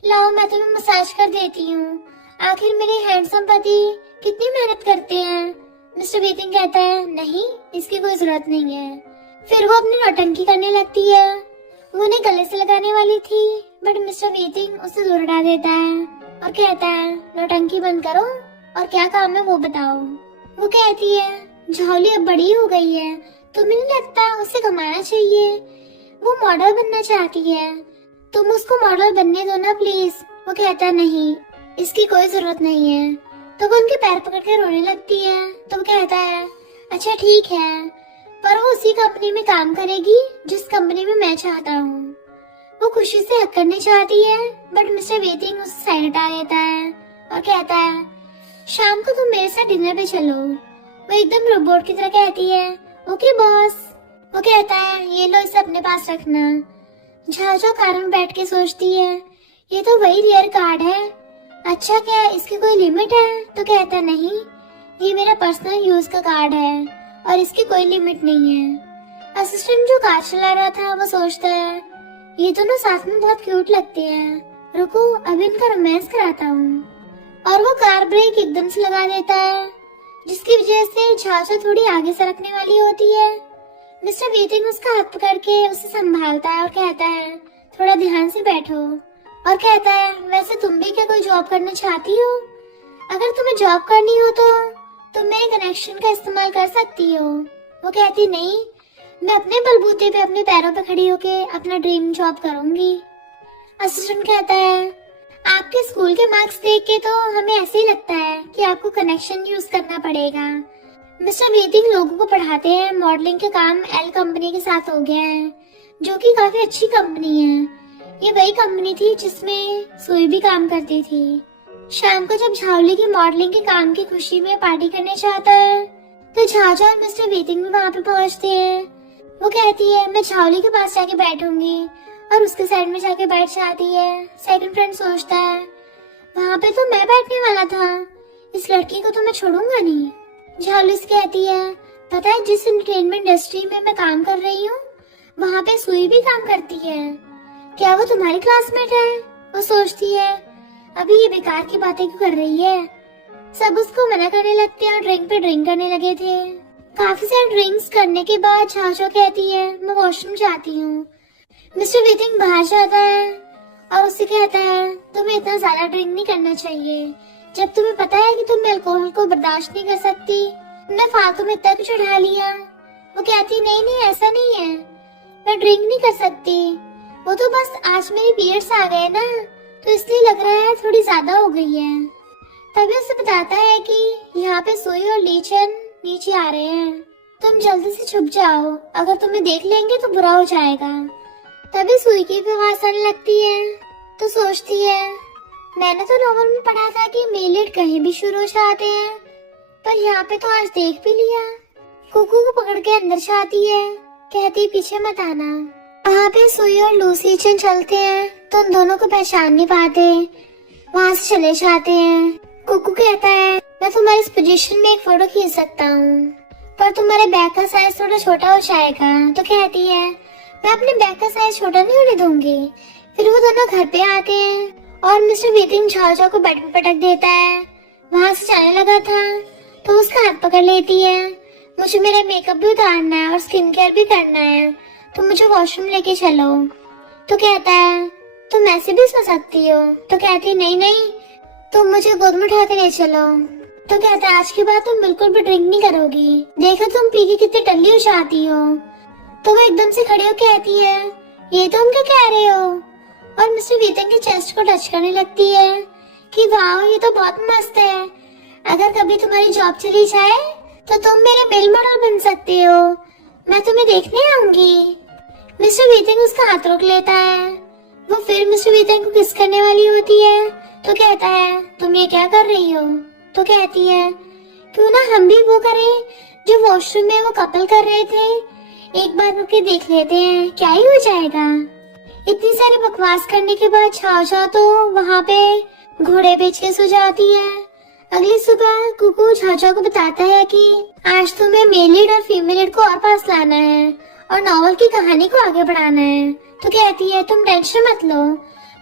लाओ मैं तुम्हें मसाज कर देती हूँ, आखिर मेरे हैंडसम पति कितनी मेहनत करते हैं। मिस्टर वीतिंग कहता है नहीं, इसकी कोई जरूरत नहीं है। फिर वो अपनी नौटंकी करने लगती है। वो उन्हें गले से लगाने वाली थी बट मिस्टर वीतिंग उसे दूर हटा देता है और कहता है नौटंकी बंद करो और क्या काम है वो बताओ। वो कहती है झाली अब बड़ी हो गई है, तुम्हें नहीं लगता उसे कमाना चाहिए, वो मॉडल बनना चाहती है, तुम उसको मॉडल बनने दो ना प्लीज। वो कहता नहीं, इसकी कोई जरूरत नहीं है। तो वो उनके पैर पकड़ के रोने लगती है। तो वो कहता है अच्छा ठीक है, पर वो उसी कंपनी में काम करेगी जिस कंपनी में मैं चाहता हूँ। वो खुशी से हक करने चाहती है बट मिस्टर वीतिंग उसे साइड हटा देता है और कहता है शाम को तुम मेरे साथ डिनर पे चलो। वो एकदम रोबोट की तरह कहती है ओके बॉस। वो कहता है ये लो, इसे अपने पास रखना। झाझो कार में बैठ के सोचती है ये तो वही रेयर कार्ड है, अच्छा क्या इसकी कोई लिमिट है। तो कहता नहीं, ये मेरा पर्सनल यूज का कार्ड है और इसकी कोई लिमिट नहीं है। असिस्टेंट जो कार चला रहा था वो सोचता है ये दोनों साथ में बहुत क्यूट लगते हैं, रुको अभी इनका रोमांस कराता हूँ। और वो कार ब्रेक एकदम से लगा देता है जिसकी वजह से झाझो थोड़ी आगे सरकने वाली होती है। मिस्टर वीतिंग उसका हाथ पकड़ के उसे संभालता है और कहता है थोड़ा ध्यान से बैठो। और कहता है वैसे तुम भी क्या कोई जॉब करना चाहती हो, अगर तुम्हें जॉब करनी हो तो तुम मेरे कनेक्शन का इस्तेमाल कर सकती हो। वो कहती नहीं, मैं अपने बलबूते पे अपने पैरों पे खड़ी होके अपना ड्रीम जॉब करूंगी। असिस्टेंट कहता है आपके स्कूल के मार्क्स देख के तो हमें ऐसे ही लगता है कि आपको कनेक्शन यूज करना पड़ेगा। मिस्टर वीतिंग लोगों को पढ़ाते हैं, मॉडलिंग का काम एल कंपनी के साथ हो गया है जो कि काफी अच्छी कंपनी है। ये वही कंपनी थी जिसमें सुई भी काम करती थी। शाम को जब झावली की मॉडलिंग के काम की खुशी में पार्टी करने चाहता है तो झाझा और मिस्टर वीतिंग भी वहाँ पे पहुँचते हैं। वो कहती है मैं झावली के पास जाके बैठूंगी और उसके साइड में जाके बैठ जाती है। सेकंड फ्रेंड सोचता है वहाँ पे तो मैं बैठने वाला था, इस लड़की को तो मैं छोड़ूंगा नहीं। झावली से कहती है पता है जिस एंटरटेनमेंट इंडस्ट्री में मैं काम कर रही हूँ वहाँ पे सुई भी काम करती है, क्या वो तुम्हारी क्लासमेट है। वो सोचती है अभी ये बेकार की बातें क्यों कर रही है। सब उसको मना करने लगते हैं और ड्रिंक पे ड्रिंक करने लगे थे। काफी सारे ड्रिंक्स करने के बाद झाझो कहती है मैं वॉशरूम जाती हूँ। मिस्टर वीतिंग बाहर जाता है और उससे कहता है तुम्हें इतना ज्यादा ड्रिंक नहीं करना चाहिए, जब तुम्हें पता है कि तुम अल्कोहल को बर्दाश्त नहीं कर सकती, तुमने फालतू में इतना कुछ उठा लिया। वो कहती नहीं ऐसा नहीं है, मैं ड्रिंक नहीं कर सकती, वो तो बस आज मेरे पीरियड्स आ गए ना तो इसलिए लग रहा है थोड़ी ज्यादा हो गई है। तभी उसे बताता है कि यहाँ पे सुई और लीचन नीचे आ रहे हैं, तुम जल्दी से छुप जाओ, अगर तुम्हें देख लेंगे तो बुरा हो जाएगा। तभी सुई की भी आवाज आने लगती है तो सोचती है मैंने तो नॉवल में पढ़ा था कि मेलेट कहीं भी शुरू हो जाते हैं, पर यहाँ पे तो आज देख भी लिया। कुकू को पकड़ के अंदर जाती है, कहती पीछे मत आना। वहाँ पे सुई और लूसी चन चलते हैं तो उन दोनों को पहचान नहीं पाते, वहाँ से चले जाते हैं। कुकू कहता है मैं तुम्हारी इस पोजीशन में एक फोटो खींच सकता हूँ पर तुम्हारे बैग का साइज थोड़ा छोटा हो जाएगा। तो कहती है मैं अपने बैग का साइज छोटा नहीं होने दूंगी। फिर वो दोनों घर पे आते हैं और मिस्टर वीतिंग झाझा को बेड पे पटक देता है। वहाँ से जाने लगा था तो उसका हाथ पकड़ लेती है, मुझे मेरा मेकअप भी उतारना है और स्किन केयर भी करना है तो मुझे वॉशरूम लेके चलो। तो कहता है तुम ऐसे भी सो सकती हो। तो कहती नहीं तुम मुझे गोद में उठा के ले चलो। तो कहता है आज के बाद तुम बिल्कुल भी ड्रिंक नहीं करोगी, देखो तुम पी के कितनी टल्ली हो जाती हो। तो वो एकदम से खड़ी होकर कहती है, ये तुम क्या कह रहे हो? और मिस्टर वीतन के चेस्ट को टच करने लगती है कि वाह ये तो बहुत मस्त है, अगर कभी तुम्हारी जॉब चली जाए तो तुम मेरे मेल मॉडल बन सकते हो, मैं तुम्हें देखने आऊंगी। मिस्टर वीतन उसका हाथ रोक लेता है। वो फिर मिस्टर वीतन को किस करने वाली होती है तो कहता है, तुम ये क्या कर रही हो? तो कहती है, क्यों ना हम भी वो करें जो वॉशरूम में वो कपल कर रहे थे, एक बार रुक के देख लेते हैं क्या ही हो जाएगा। इतनी सारी बकवास करने के बाद छाव छाव तो वहाँ पे घोड़े बेच के सो जाती है। अगली सुबह कुकू छाव छाव को बताता है कि आज तुम्हें मेल लीड और फीमेल लीड को और पास लाना है और नॉवल की कहानी को आगे बढ़ाना है। तो कहती है, तुम टेंशन मत लो,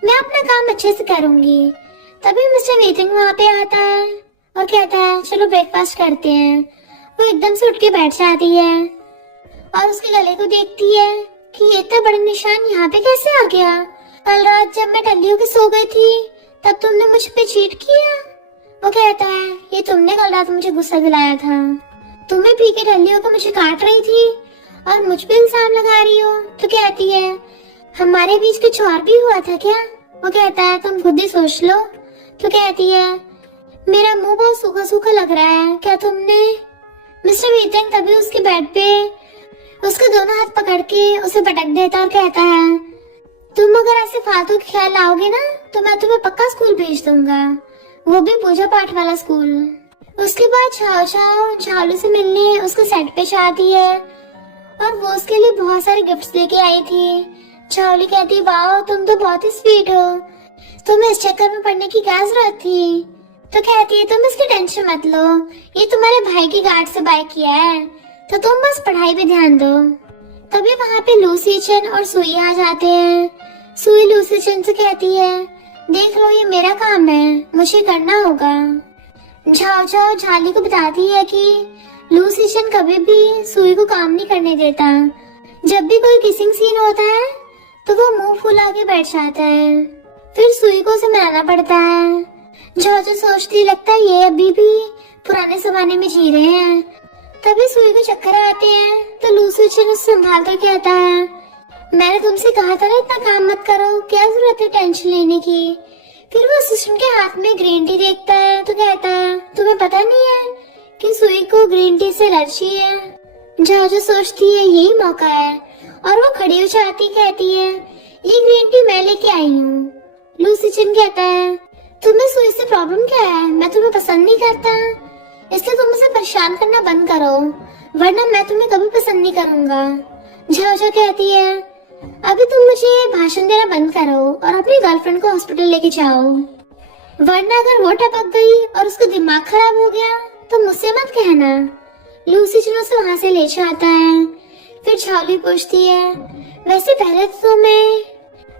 मैं अपना काम अच्छे से करूंगी। तभी मिस्टर वीतिंग वहाँ पे आता है और कहता है, चलो ब्रेकफास्ट करते हैं। वो एकदम से उठ के बैठ जाती है और उसके गले को देखती है कि ये इतना बड़ा निशान यहाँ पे कैसे आ गया? कल रात जब मैं टल्ली होके सो गई थी तब तुमने मुझ पे चीट किया। वो कहता है, ये तुमने कल रात मुझे गुस्सा दिलाया था, तुम्हें पी के टल्ली होकर मुझे काट रही थी और मुझ पे इल्जाम लगा रही हो। तो कहती है, हमारे बीच कुछ और भी हुआ था क्या? वो कहता है, तुम खुद ही सोच लो। तो कहती है, मेरा मुंह बहुत सूखा सूखा लग रहा है, क्या तुमने? मिस्टर वीतन तभी उसके बेड पे उसके दोनों हाथ पकड़ के उसे पटक देता और कहता है, तुम अगर ऐसे फालतू के ख्याल लाओगे ना तो मैं तुम्हें पक्का स्कूल भेज दूंगा, वो भी पूजा पाठ वाला स्कूल। उसके बाद छाव छाव झालू से मिलने उसके सेट पे जाती है और वो उसके लिए बहुत सारे गिफ्ट्स लेके आई थी। चावली कहती, वाह तुम तो बहुत ही स्वीट हो, तुम्हें इस चक्कर में पड़ने की क्या जरूरत थी? तो कहती है, तुम इसकी टेंशन मत लो, ये तुम्हारे भाई की गार्ड से बाय किया है, तो तुम बस पढ़ाई पे ध्यान दो। तभी वहाँ पे लूसी चन और सुई आ जाते हैं। सुई लूसी चन से कहती है, देख लो ये मेरा काम है, मुझे करना होगा। झाओ झाओ झाली को बताती है कि लूसी चन कभी भी सुई को काम नहीं करने देता। जब भी कोई किसिंग सीन होता है तो वो मुंह फुला के बैठ जाता है, फिर सुई को उसे मनाना पड़ता है। झाओ झाओ सोचती, लगता है ये अभी भी पुराने जमाने में जी रहे हैं। तभी सुई को चक्कर आते हैं तो लूसी चन उसे संभाल कर कहता है, मैंने तुमसे कहा था ना इतना काम मत करो, क्या जरूरत है टेंशन लेने की। फिर वो असिस्टेंट के हाथ में ग्रीन टी देखता है तो कहता है, तुम्हें पता नहीं है कि सुई को ग्रीन टी से एलर्जी है। झाओ झाओ सोचती है यही मौका है और वो खड़ी हो जाती कहती है, ये ग्रीन टी मैं लेके आई हूँ। लूसी चन कहता है, तुम्हें सुई से प्रॉब्लम क्या है? मैं तुम्हें पसंद नहीं करता, इसलिए तुम मुझे परेशान करना बंद करो, वरना मैं तुम्हें कभी पसंद नहीं करूंगा। झाओ झाओ कहती है, अभी तुम मुझे भाषण देना बंद करो और अपनी गर्लफ्रेंड को हॉस्पिटल लेके जाओ, वरना अगर वो टपक गई और उसका दिमाग खराब हो गया तो मुझसे मत कहना। लूसी चन उसे वहाँ से ले जाता है। फिर झाली पूछती है, वैसे पहले तो मैं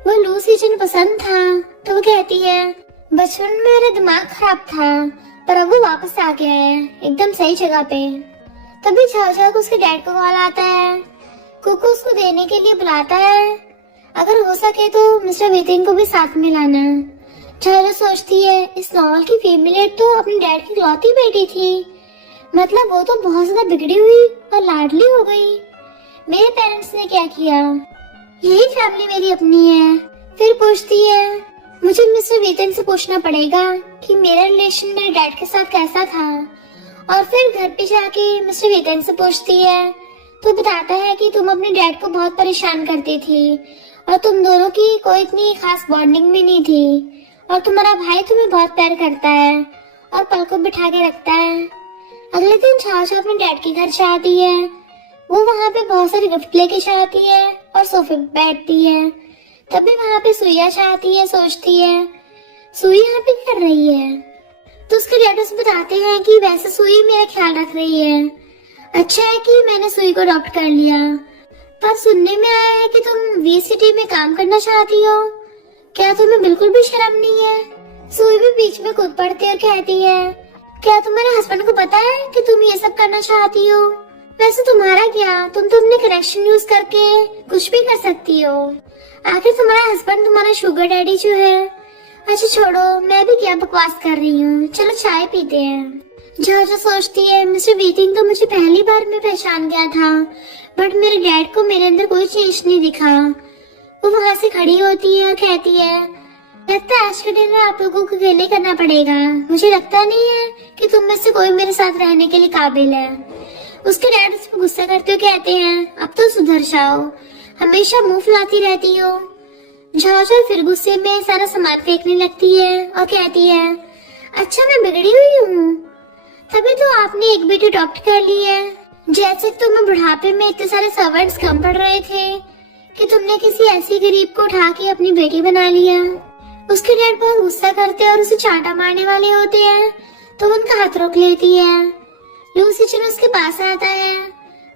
वो लूसी चन पसंद था। तो वो कहती है, बचपन में मेरा दिमाग खराब था पर अब वो वापस आ गया है एकदम सही जगह पे। तभी झाओ झाओ को उसके डैड को कॉल आता है। कुकू उसको देने के लिए बुलाता है, अगर हो सके तो मिस्टर वीतिंग को भी साथ में लाना। झाओ झाओ सोचती है, इस नॉवल की फीमेल लीड तो अपने डैड की इकलौती बेटी थी, मतलब वो तो बहुत ज्यादा बिगड़ी हुई और लाडली हो गई। मेरे पेरेंट्स ने क्या किया, यही फैमिली मेरी अपनी है। फिर पूछती है, मुझे मिस्टर वीतन से पूछना पड़ेगा कि मेरा रिलेशन मेरे डैड के साथ कैसा था। और फिर घर पे जाके मिस्टर वीतन से पूछती है तो बताता है कि तुम अपने डैड को बहुत परेशान करती थी और तुम दोनों की कोई इतनी खास बॉन्डिंग भी नहीं थी और तुम्हारा भाई तुम्हें बहुत प्यार करता है और पल को बिठा के रखता है। अगले दिन झाओ झाओ अपने डैड के घर जाती है। वो वहाँ पे बहुत सारे गिफ्ट लेके जाती है और सोफे पे बैठती है। तभी वहाँ पे सुइया जाती है, सोचती है सुई यहाँ पे कर रही है। तो उसके डैड उसे बताते हैं कि वैसे सुई मेरा ख्याल रख रही है, अच्छा है कि मैंने सुई को अडॉप्ट कर लिया। पर सुनने में आया है कि तुम वीसीटी में काम करना चाहती हो, क्या तुम्हें बिल्कुल भी शर्म नहीं है? सुई भी बीच में कूद पड़ती है और कहती है, क्या तुम्हारे हस्बैंड को पता है कि तुम ये सब करना चाहती हो? वैसे तुम्हारा क्या, तुम तो अपने कनेक्शन यूज करके कुछ भी कर सकती हो। आखिर तुम्हारा हस्बैंड तुम्हारा शुगर डैडी जो है। अच्छा छोड़ो, मैं भी क्या बकवास कर रही हूँ, चलो चाय पीते हैं। जो सोचती है मिस्टर वीटिंग तो मुझे पहली बार में पहचान गया था, बट मेरे डैड को मेरे अंदर कोई चेंज नहीं दिखा। वो वहाँ से खड़ी होती है और कहती है, लगता है आज का डिनर आप लोगों को अकेले करना पड़ेगा। मुझे लगता नहीं है कि तुम में से कोई मेरे साथ रहने के लिए काबिल है। उसके डैड उस पर गुस्सा करते हुए कहते हैं, अब तो सुधर जाओ, हमेशा मुंह फुलाती रहती हो। जॉर्जर फिर गुस्से में सारा सामान फेंकने लगती है और कहती है, अच्छा मैं बिगड़ी हुई हूँ, तभी तो आपने एक बेटी अडॉप्ट कर ली है। जैसे तुम्हें बुढ़ापे में इतने सारे सर्वेंट्स कम पड़ रहे थे कि तुमने किसी ऐसी गरीब को उठा के अपनी बेटी बना लिया। उसके डैड बहुत गुस्सा करते हैं और उसे चांटा मारने वाले होते हैं, तो वो उनका हाथ रोक लेती है। लूसी चुन उसके पास आता है,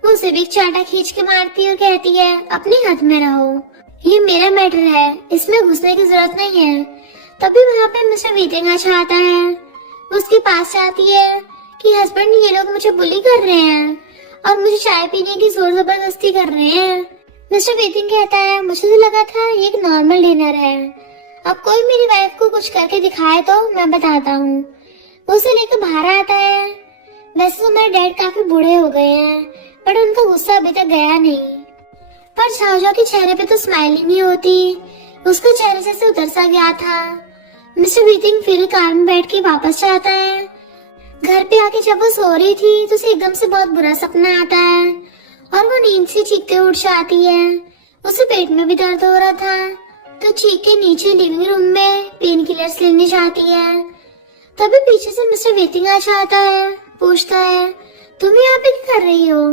वो उसे भी चांटा खींच के मारती है और कहती है, अपने हाथ में रहो, ये मेरा मैटर है, इसमें घुसने की जरूरत नहीं है। तभी वहाँ पे मिस्टर वीटिंग आता है। वो उसके पास जाती है कि हस्बैंड ये लोग मुझे बुली कर रहे हैं और मुझे चाय पीने की जोर जबरदस्ती कर रहे हैं। मिस्टर वीटिंग कहता है, मुझे तो लगा था ये एक नॉर्मल डिनर है, अब कोई मेरी वाइफ को कुछ करके दिखाए तो मैं बताता हूँ। वो उसे लेकर बाहर आता है। वैसे तो मेरे डैड काफी बूढ़े हो गए हैं, पर उनका गुस्सा अभी तक गया नहीं। पर झाओझाओ के चेहरे पे तो स्माइल ही नहीं होती, उसका चेहरे से उतर सा गया था। मिस्टर वीटिंग फिर कार में बैठ के वापस जाता है। घर पे आके जब वो सो रही थी तो उसे एकदम से बहुत बुरा सपना आता है और वो नींद से चीखते उठ जाती है। उसे पेट में भी दर्द हो रहा था, तो चीख के नीचे लिविंग रूम में पेन किलर्स लेने जाती है। तभी पीछे से मिस्टर वीटिंग आ जाता है, पूछता है, तुम यहाँ पे क्या कर रही हो?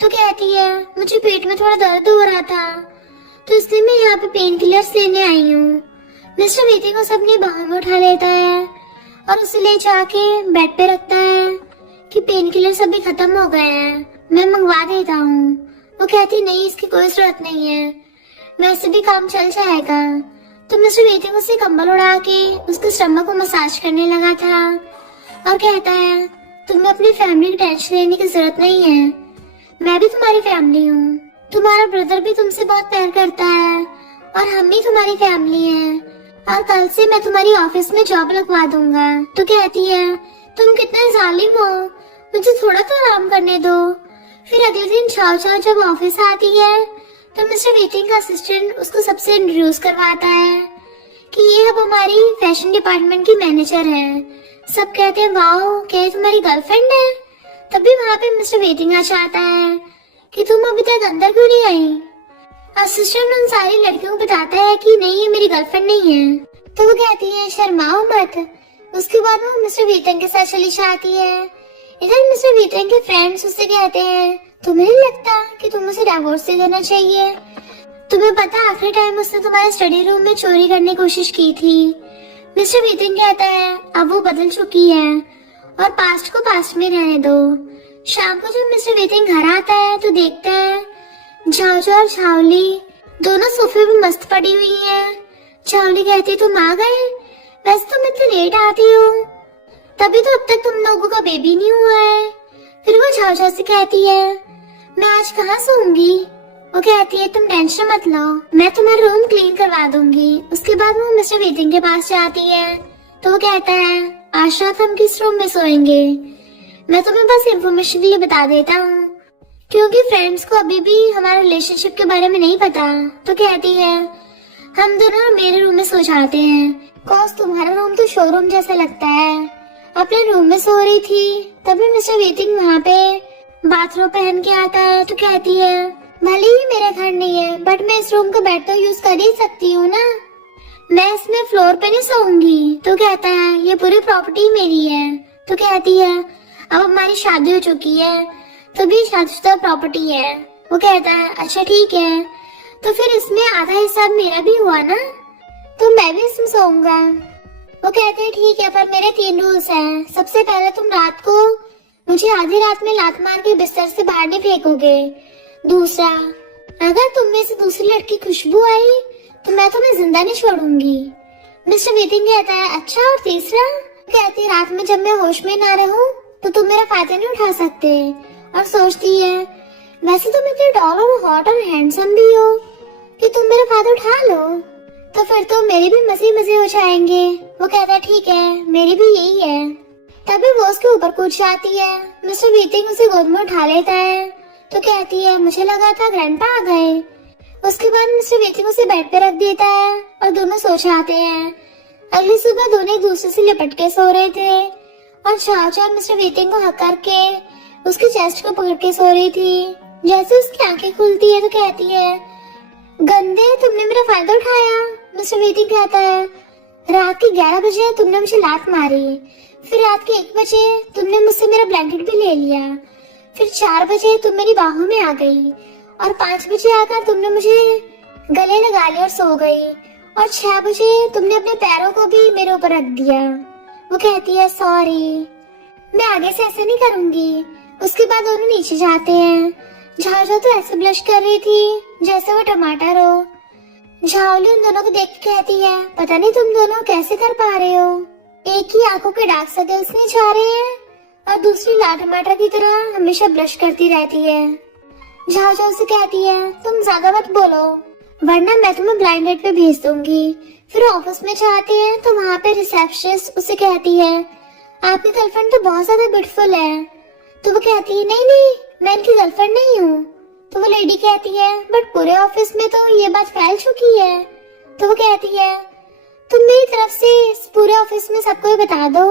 तो कहती है, मुझे पेट में थोड़ा दर्द हो रहा था, तो इसलिए मैं यहाँ पे पेन किलर्स लेने आई हूँ। मिस्टर वीटिंग को सबने बाहों में उठा लेता है और उसे ले जाके बेड पे रखता है कि पेन किलर्स अभी खत्म हो गए हैं, मैं मंगवा देता हूँ। वो कहती, नहीं इसकी कोई जरूरत नहीं है, वैसे भी काम चल जाएगा। तो मिस्टर वीटिंग उसे कंबल उड़ा के उसके स्टमक को मसाज करने लगा था और कहता है, तुम्हें अपनी फैमिली की टेंशन लेने की जरूरत नहीं है, मैं भी तुम्हारी फैमिली हूँ, तुम्हारा ब्रदर भी तुमसे बहुत प्यार करता है और हम भी तुम्हारी फैमिली है, और कल से मैं तुम्हारी ऑफिस में जॉब लगवा दूंगा। तो कहती है, तुम कितने जालिम हो, मुझे थोड़ा तो आराम करने दो। फिर अगले दिन झाओझाओ जब ऑफिस आती है तो मिस्टर वीटिंग का असिस्टेंट उसको सबसे इंट्रोड्यूस करवाता है कि ये अब हमारी फैशन डिपार्टमेंट की मैनेजर है। सब कहते हैं, वाओ, क्या ये तुम्हारी गर्लफ्रेंड है? तभी वहाँ पे मिस्टर वीटिंग आ जाता है कि तुम अभी तक अंदर क्यों नहीं आई? असिस्टेंट उन सारी लड़कियों को बताता है कि नहीं, ये मेरी गर्लफ्रेंड नहीं है। तो वो कहती है, शर्माओ मत। उसके बाद वो मिस्टर वीटिंग के साथ चली जाती है। इधर मिस्टर वीटिंग के फ्रेंड्स उससे कहते हैं, तुम्हें नहीं लगता कि तुम उसे डिवोर्स दे देना चाहिए? तुम्हें पता आखिरी टाइम उसने तुम्हारे स्टडी रूम में चोरी करने की कोशिश की थी। मिस्टर वीटिंग कहता है, अब वो बदल चुकी है और पास्ट को पास्ट में रहने दो। शाम को जब मिस्टर वीटिंग घर आता है तो देखता है झाओझाओ और झाओली दोनों सोफे पे मस्त पड़ी हुई हैं। झाओली कहती, तुम आ गए, वैसे तुम इतने लेट आती हो, तभी तो अब तक तुम लोगों का बेबी नहीं हुआ है। फिर वो झाओझाओ से कहती है, मैं आज कहाँ सोऊंगी? वो कहती है, तुम टेंशन मत लो, मैं तुम्हारा रूम क्लीन करवा दूंगी। उसके बाद वो मिस्टर वीटिंग के पास जाती है तो वो कहता है, आज रात हम किस रूम में सोएंगे? मैं तुम्हें बस इंफॉर्मेशन के लिए बता देता हूँ, क्योंकि फ्रेंड्स को अभी भी हमारे रिलेशनशिप के बारे में नहीं पता। तो कहती है, हम दोनों मेरे रूम में सो जाते हैं, कॉज तुम्हारा रूम तो शोरूम जैसा लगता है। अपने रूम में सो रही थी, तभी मिस्टर वीटिंग वहाँ पे बाथरूम पहन के आता है। तो कहती है, भले ही मेरा घर नहीं है, बट मैं इस रूम का बेड तो यूज कर ही सकती हूँ ना, मैं इसमें फ्लोर पे नहीं सोऊंगी। तो कहता है, ये पूरी प्रॉपर्टी मेरी है। तो कहती है, अब हमारी शादी हो चुकी है, तो भी शादीशुदा प्रॉपर्टी है। वो कहता है, अच्छा ठीक है, तो फिर इसमें आधा हिस्सा मेरा भी हुआ ना, तो मैं भी इसमें सोऊंगा। वो कहते हैं, ठीक है, पर मेरे 3 रूल्स हैं। सबसे पहले, तुम रात को मुझे आधी रात में लात मार के बिस्तर से बाहर नहीं फेंकोगे। दूसरा, अगर तुम में से दूसरी लड़की खुशबू आई तो मैं तुम्हें जिंदा नहीं छोड़ूंगी। मिस्टर वीटिंग कहता है, अच्छा, और तीसरा? कहती है, रात में जब मैं होश में ना रहूं तो तुम मेरा फायदा नहीं उठा सकते। और सोचती है, वैसे तुम इतने टॉल और हॉट और हैंडसम भी हो कि तुम मेरा फायदा उठा लो, तो फिर तो मेरे भी मजे मजे हो जाएंगे। वो कहता है, ठीक है, मेरी भी यही है। तभी वो उसके ऊपर कूद जाती है। मिस्टर वीटिंग उसे गोद में उठा लेता है तो कहती है मुझे लगा था ग्रैंडपा आ गए। उसके बाद मिस्टर वीटिंग उसे बेड पे रख देता है और दोनों सो जाते हैं। अगली सुबह दोनों एक दूसरे से लिपट के सो रहे थे और चाचा मिस्टर वीटिंग को हक करके उसके चेस्ट को पकड़ के सो रही थी। जैसे उसकी आंखें खुलती है तो कहती है गंदे तुमने मेरा फायदा उठाया। मिस्टर वीटिंग कहता है रात के 11 बजे तुमने मुझे लात मारी, फिर रात के 1 बजे तुमने मुझसे मेरा ब्लैंकेट भी ले लिया, फिर 4 बजे तुम मेरी बाहों में आ गई और 5 बजे आकर तुमने मुझे गले लगा लिया और सो गई और 6 बजे तुमने अपने पैरों को भी मेरे ऊपर रख दिया। वो कहती है सॉरी, मैं आगे से ऐसा नहीं करूंगी। उसके बाद दोनों नीचे जाते हैं। झाओ तो ऐसे ब्लश कर रही थी जैसे वो टमाटर हो। झाओली उन दोनों को देख के कहती है पता नहीं तुम दोनों कैसे कर पा रहे हो। एक ही आंखों के डार्क सर्कल्स नहीं छा रहे हैं और दूसरी लाल टमाटर की तरह हमेशा ब्लश करती रहती है। झाओ से कहती है तुम ज्यादा मत बोलो वरना मैं तुम्हें ब्लाइंड डेट पे भेज दूंगी। फिर ऑफिस में जाते हैं तो वहाँ पे रिसेप्शनिस्ट उसे कहती है आपकी गर्लफ्रेंड तो बहुत ज्यादा ब्यूटीफुल है। तो वो कहती है नहीं मैं इनकी गर्लफ्रेंड नहीं हूँ। तो वो लेडी कहती है बट पूरे ऑफिस में तो ये बात फैल चुकी है। तो वो कहती है तुम मेरी तरफ से इस पूरे ऑफिस में सबको बता दो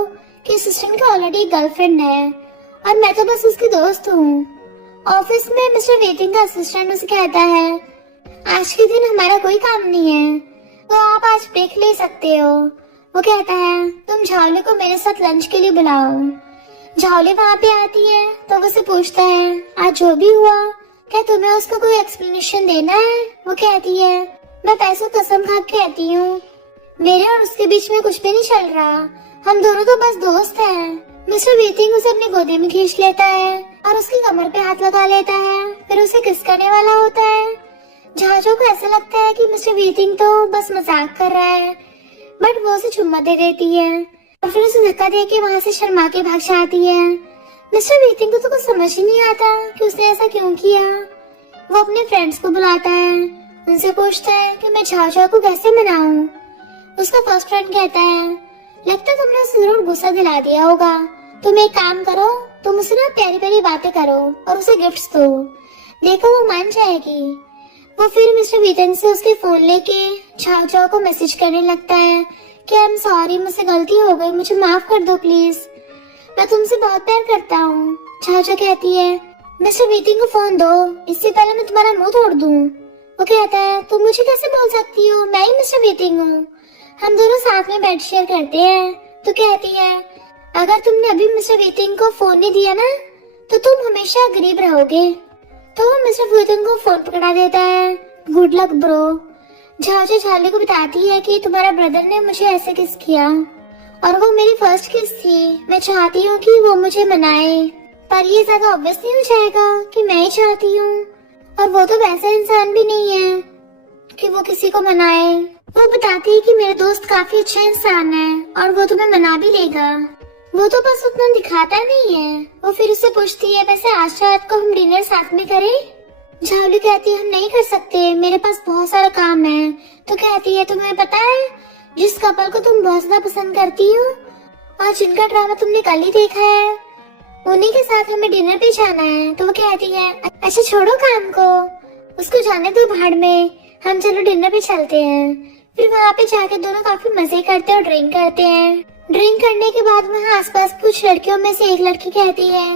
कि असिस्टेंट का ऑलरेडी गर्लफ्रेंड है और मैं तो बस उसकी दोस्त हूँ। ऑफिस में मिस्टर वेटिंग का असिस्टेंट उसे कहता है आज के दिन हमारा कोई काम नहीं है तो आप आज ब्रेक ले सकते हो। वो कहता है तुम झावले को मेरे साथ लंच के लिए बुलाओ। झावले वहाँ पे आती है तो वो उसे पूछता है आज जो भी हुआ क्या तुम्हें उसको कोई एक्सप्लेनेशन देना है। वो कहती है मैं पैसों कसम खा के कहती हूँ मेरे और उसके बीच में कुछ भी नहीं चल रहा, हम दोनों तो बस दोस्त हैं। मिस्टर वेटिंग उसे अपने गोदी में खींच लेता है और उसकी कमर पे हाथ लगा लेता है, फिर उसे किस करने वाला होता है। झाओ को ऐसा लगता है कि मिस्टर वेटिंग तो बस मजाक कर रहा है बट वो उसे चुम्मा दे देती है और फिर उसे धक्का दे के वहाँ से शर्मा के भाग जाती है। मिस्टर वेटिंग को तो कुछ समझ ही नहीं आता कि उसने ऐसा क्यों किया। वो अपने फ्रेंड्स को बुलाता है, उनसे पूछता है कि मैं झाओ को कैसे मनाऊं। उसका फर्स्ट फ्रेंड कहता है लगता है तुमने उसे जरूर गुस्सा दिला दिया होगा, तुम एक काम करो तुम उसे ना प्यारी प्यारी बातें करो और उसे गिफ्ट्स दो, देखो वो मान जाएगी। वो फिर मिस्टर वीटन से उसके फोन लेके झाओ को मैसेज करने लगता है कि आई एम सॉरी मुझसे गलती हो गई, मुझे माफ कर दो प्लीज, मैं तुमसे बहुत प्यार करता हूँ। झाओ कहती है मिस्टर वीटिंग को फोन दो इससे पहले मैं तुम्हारा मुंह तोड़ दूँ। वो कहता है तुम मुझे कैसे बोल सकती हो, मैं ही मिस्टर वीटिंग हूँ, हम दोनों साथ में बेड शेयर करते हैं। तो कहती है अगर तुमने अभी मिस्टर वीटिंग को फोन नहीं दिया ना तो तुम हमेशा गरीब रहोगे। तो वो मिस्टर वीटिंग को फोन पकड़ा देता है। Good luck bro. झाओ झाले को बताती है कि तुम्हारा ब्रदर ने मुझे ऐसे किस किया और वो मेरी फर्स्ट किस थी, मैं चाहती हूँ कि वो मुझे मनाए पर ये ज्यादा ऑब्वियस नहीं हो जाएगा कि मैं ही चाहती हूँ और वो तो वैसा इंसान भी नहीं है कि वो किसी को मनाए। वो बताती है कि मेरा दोस्त काफी अच्छा इंसान है और वो तुम्हें मना भी लेगा, वो तो बस उतना दिखाता नहीं है। वो फिर उससे पूछती है वैसे आज रात को हम डिनर साथ में करें। झावली कहती है हम नहीं कर सकते, मेरे पास बहुत सारा काम है। तो कहती है तुम्हें पता है जिस कपल को तुम बहुत ज्यादा पसंद करती हो और जिनका ड्रामा तुमने कल ही देखा है उन्हीं के साथ हमें डिनर पे जाना है। तो वो कहती है अच्छा छोड़ो काम को, उसको जाने दो भाड़ में, हम चलो डिनर पे चलते हैं। फिर वहाँ पे जाके दोनों काफी मजे करते हैं और ड्रिंक करते हैं। ड्रिंक करने के बाद वहाँ आसपास कुछ लड़कियों में से एक लड़की कहती है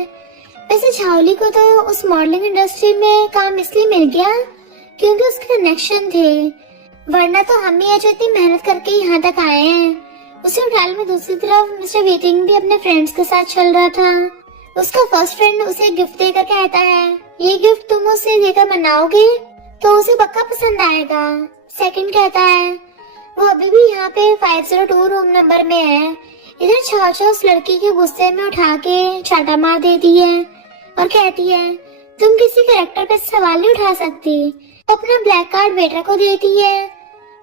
वैसे झावली को तो उस मॉडलिंग इंडस्ट्री में काम इसलिए मिल गया क्योंकि उसके कनेक्शन थे, वरना तो हम ही जो इतनी मेहनत करके यहाँ तक आए हैं। उसी होटल में दूसरी तरफ मिस्टर वेटिंग भी अपने फ्रेंड्स के साथ चल रहा था। उसका फर्स्ट फ्रेंड उसे गिफ्ट देकर कहता है ये गिफ्ट तुम उसे देकर मनाओगे तो उसे पक्का पसंद आएगा। सेकंड कहता है वो अभी भी यहाँ पे 502 रूम नंबर में है। इधर झाओ उस लड़की के गुस्से में उठा के चाटा मार देती है और कहती है तुम किसी कैरेक्टर पे सवाल नहीं उठा सकती। अपना ब्लैक कार्ड वेटर को देती है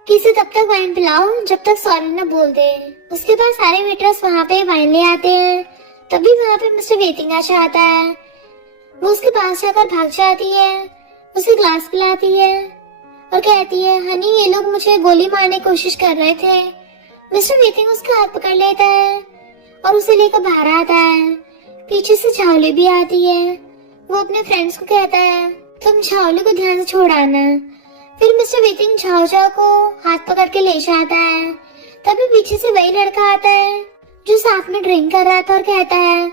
कि इसे तब तक वाइन पिलाओ जब तक सॉरी न बोल दे। उसके बाद सारे वेटर्स वहाँ पे वाइन ले आते हैं, तभी वहाँ पे मिस्टर वेटिंग आ जाता है। वो उसके पास जाकर भाग जाती है, उसे ग्लास पिलाती है और कहती है हनी ये लोग मुझे गोली मारने की कोशिश कर रहे थे। मिस्टर वेटिंग उसका हाथ पकड़ लेता है और उसे लेकर बाहर आता है। पीछे से झाओली भी आती है। वो अपने फ्रेंड्स को कहता है तुम झाओली को ध्यान से छोड़ाना। फिर मिस्टर वीतिंग झाओ झाओ को हाथ पकड़ के ले जाता है। तभी पीछे से वही लड़का आता है जो साथ में ड्रिंक कर रहा था और कहता है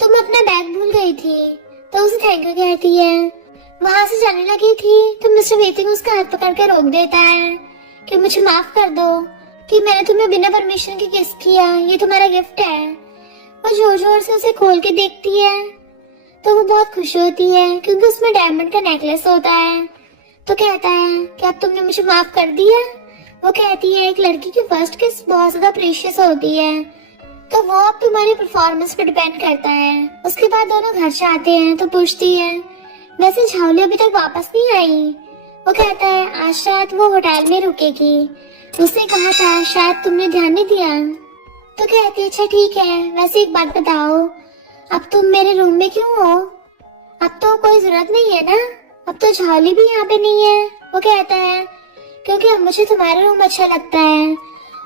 तुम अपना बैग भूल गई थी। तो उसे थैंक यू कहती है। वहां से जाने लगी थी तो मिस्टर वीतिंग उसका हाथ पकड़ के रोक देता है कि मुझे माफ कर दो कि मैंने तुम्हें बिना परमिशन के किस किया, ये तुम्हारा गिफ्ट है। वो जोर जोर से उसे खोल के देखती है तो वो बहुत खुश होती है क्योंकि उसमें डायमंड का नेकलेस होता है। तो कहता है कि अब तुमने मुझे माफ कर दिया। वो कहती है एक लड़की की फर्स्ट किस बहुत ज्यादा प्रीशियस होती है, तो वो अब तुम्हारी परफॉर्मेंस पे डिपेंड करता है। उसके बाद दोनों घर से आते हैं तो पूछती है वैसे झाओली अभी तक वापस नहीं आई। वो कहता है आज शायद वो होटल में रुकेगी, उसने कहा था शायद तुमने ध्यान नहीं दिया। तो कहती है अच्छा ठीक है, वैसे एक बात बताओ अब तुम मेरे रूम में क्यों हो? अब तो कोई जरूरत नहीं है ना, अब तो झाओली भी यहाँ पे नहीं है। वो कहता है क्योंकि अब मुझे तुम्हारा रूम अच्छा लगता है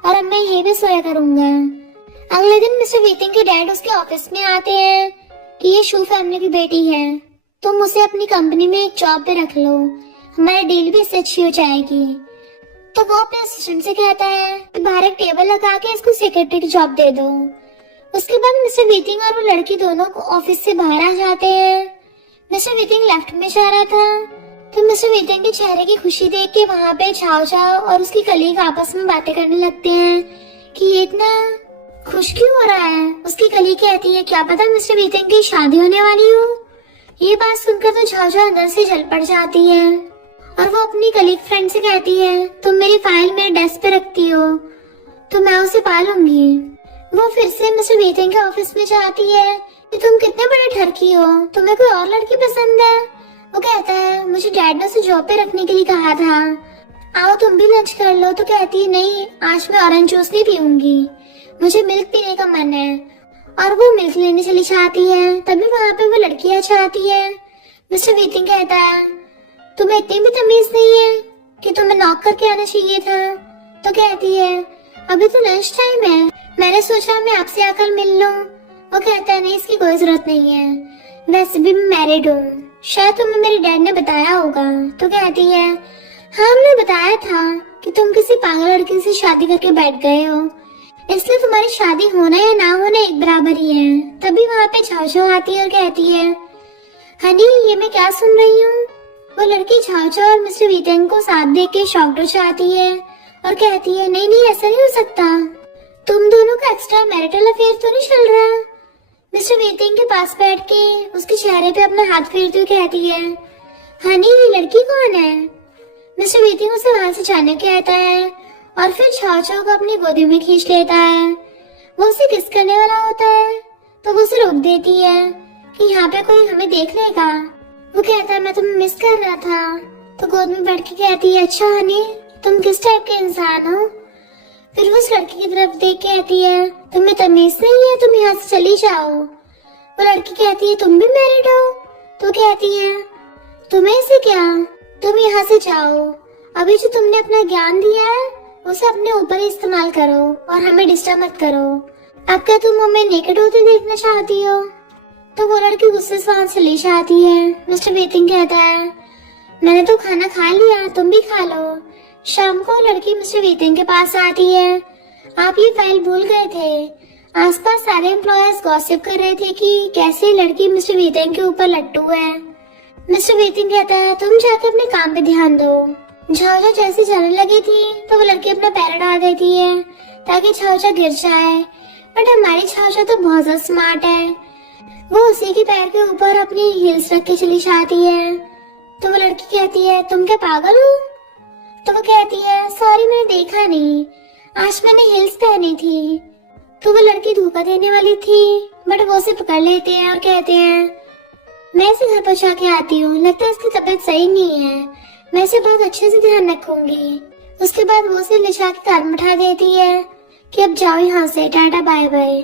और अब मैं यहीं पे सोया करूंगा। अगले दिन मिस्टर वीतिंग के डैड उसके ऑफिस में आते हैं कि ये शू फैमिली की बेटी है, तुम उसे अपनी कंपनी में एक जॉब पे रख लो, हमारी डील भी इससे अच्छी हो जाएगी। तो वो अपने असिस्टेंट से कहता है कि बाहर एक टेबल लगा के इसको सेक्रेटरी की जॉब दे दो। उसके बाद मिस्टर वीतिंग और वो लड़की दोनों को ऑफिस से बाहर आ जाते हैं। मिस्टर वीतिंग लेफ्ट में जा रहा था तो मिस्टर वीतिंग के चेहरे की खुशी देख के वहाँ पे झाओ झाओ और उसकी कलीग आपस में बातें करने लगते हैं कि ये इतना खुश क्यों हो रहा है। उसकी कलीग कहती है क्या पता मिस्टर वीतिंग की शादी होने वाली हो। ये बात सुनकर तो झाओ झाओ अंदर से जल पड़ जाती है और वो अपनी कलीग फ्रेंड से कहती है तुम मेरी फाइल मेरे डेस्क पे रखती हो तो मैं उसे पालूंगी। वो फिर से मिस्टर वीतिंग के ऑफिस में जाती है कि तुम कितने बड़े ठरकी हो, तुम्हें कोई और लड़की पसंद है। वो कहता है मुझे डैड ने उसे जॉब पे रखने के लिए कहा था, आओ तुम भी लंच कर लो। तो कहती है नहीं आज मैं ऑरेंज जूस नहीं पीऊंगी, मुझे मिल्क पीने का मन है। और वो मिल्क लेने चली जाती है। तभी वहाँ पे वो लड़की आ जाती है। मिस्टर वीतिंग कहता है तुम्हें इतनी भी तमीज नहीं है कि तुम्हें नॉक करके आना चाहिए था। तो कहती है अभी तो लंच टाइम है, मैंने सोचा मैं आपसे आकर मिल लूं। वो कहता है नहीं इसकी कोई जरूरत नहीं है, वैसे भी मैं मैरिड हूँ, शायद तुम्हें मेरे डैड ने बताया होगा। तो कहती है हाँ हमने बताया था कि तुम किसी पागल लड़की से शादी करके बैठ गए हो, इसलिए तुम्हारी शादी होना या ना होना एक बराबर ही है। तभी वहाँ पे झाओ झाओ आती है और कहती है हनी ये मैं क्या सुन रही हूँ। वो लड़की झाओ झाओ और मिस्टर वीतिंग को साथ देख के शॉक्ड हो जाती है और कहती है नहीं नहीं ऐसा नहीं हो सकता, तुम दोनों का एक्स्ट्रा मैरिटल अफेयर तो नहीं चल रहा। मिस्टर वीतिंग के पास बैठ के उसके चेहरे पे अपना हाथ फेरते हुए कहती है हनी ये लड़की कौन है। मिस्टर वीतिंग उसे वहां से जाने को कहता है और फिर झाओ झाओ को अपनी गोदी में खींच लेता है। वो उसे किस करने वाला होता है तो वो उसे रोक देती है कि यहाँ पे कोई हमें देख लेगा। वो कहता है मैं तुम्हें मिस कर रहा था। तो गोद में बैठ के कहती है अच्छा हनी तुम किस टाइप के इंसान हो। फिर वो उस लड़की की तरफ देख के कहती है तुम्हें तमीज नहीं है, तुम यहाँ से चली जाओ। वो लड़की कहती है तुम भी मैरिड हो। तो कहती है तुम्हें से क्या, तुम यहाँ से जाओ, अभी जो तुमने अपना ज्ञान दिया है उसे अपने ऊपर ही इस्तेमाल करो और हमें डिस्टर्ब मत करो। अब क्या तुम हमें नेकेड होते देखना चाहती हो। तो वो लड़की गुस्से से वहां से ले जाती है। मिस्टर वीतिंग कहता है मैंने तो खाना खा लिया, तुम भी खा लो। शाम को लड़की मिस्टर वीतिंग के पास आती है आप ये फाइल भूल गए थे। आसपास सारे एम्प्लॉयर्स गॉसिप कर रहे थे कि कैसे लड़की मिस्टर वीतिंग के ऊपर लट्टू है। मिस्टर वीतिंग कहता है तुम जाके अपने काम पे ध्यान दो। झाओ झाओ जैसे जाने लगी थी तो वो लड़की अपना पैर डाल देती है ताकि झाओ झाओ गिर जाए, बट हमारी झाओ झाओ तो बहुत ज्यादा स्मार्ट है। वो उसी के पैर के ऊपर अपनी हील्स रख के चली जाती है। तो वो लड़की कहती है तुम क्या पागल हो। तो वो कहती है सॉरी मैंने देखा नहीं, आज मैंने हील्स पहनी थी। तो वो लड़की धोखा देने वाली थी बट वो उसे पकड़ लेते हैं और कहते हैं मैं इसे घर पर जाके आती हूँ, लगता है इसकी तबीयत सही नहीं है, मैं इसे बहुत अच्छे से ध्यान रखूंगी। उसके बाद वो उसे ले जाके कार में उठा देती है कि अब जाओ यहाँ से, टाटा बाय बाय।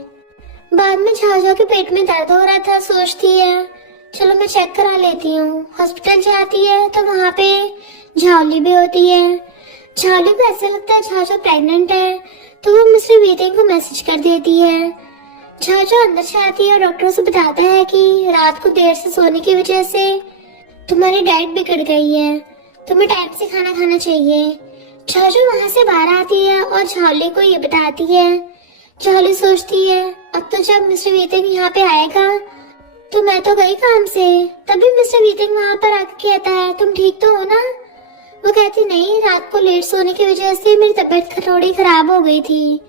बाद में झाओ झाओ के पेट में दर्द हो रहा था, सोचती है चलो मैं चेक करा लेती हूँ। हॉस्पिटल जाती है तो वहाँ पे झाओली भी होती है। झाओली को ऐसा लगता है झाओ झाओ प्रेग्नेंट है तो वो मिस्टर वीतिंग को मैसेज कर देती है झाझा अंदर से आती है और डॉक्टर से बताता है कि रात को देर से सोने की वजह से तुम्हारी डाइट बिगड़ गई है, तुम्हें टाइम से खाना खाना चाहिए। झाझा वहाँ से बाहर आती है और झाली को ये बताती है। झाली सोचती है अब तो जब मिस्टर वीतिंग यहाँ पे आएगा तो मैं तो गई काम से। तभी मिस्टर वीतिंग वहाँ पर आके कहता है तुम ठीक तो हो ना? वो कहती नहीं, रात को लेट सोने की वजह से मेरी तबीयत थोड़ी खराब हो गई थी।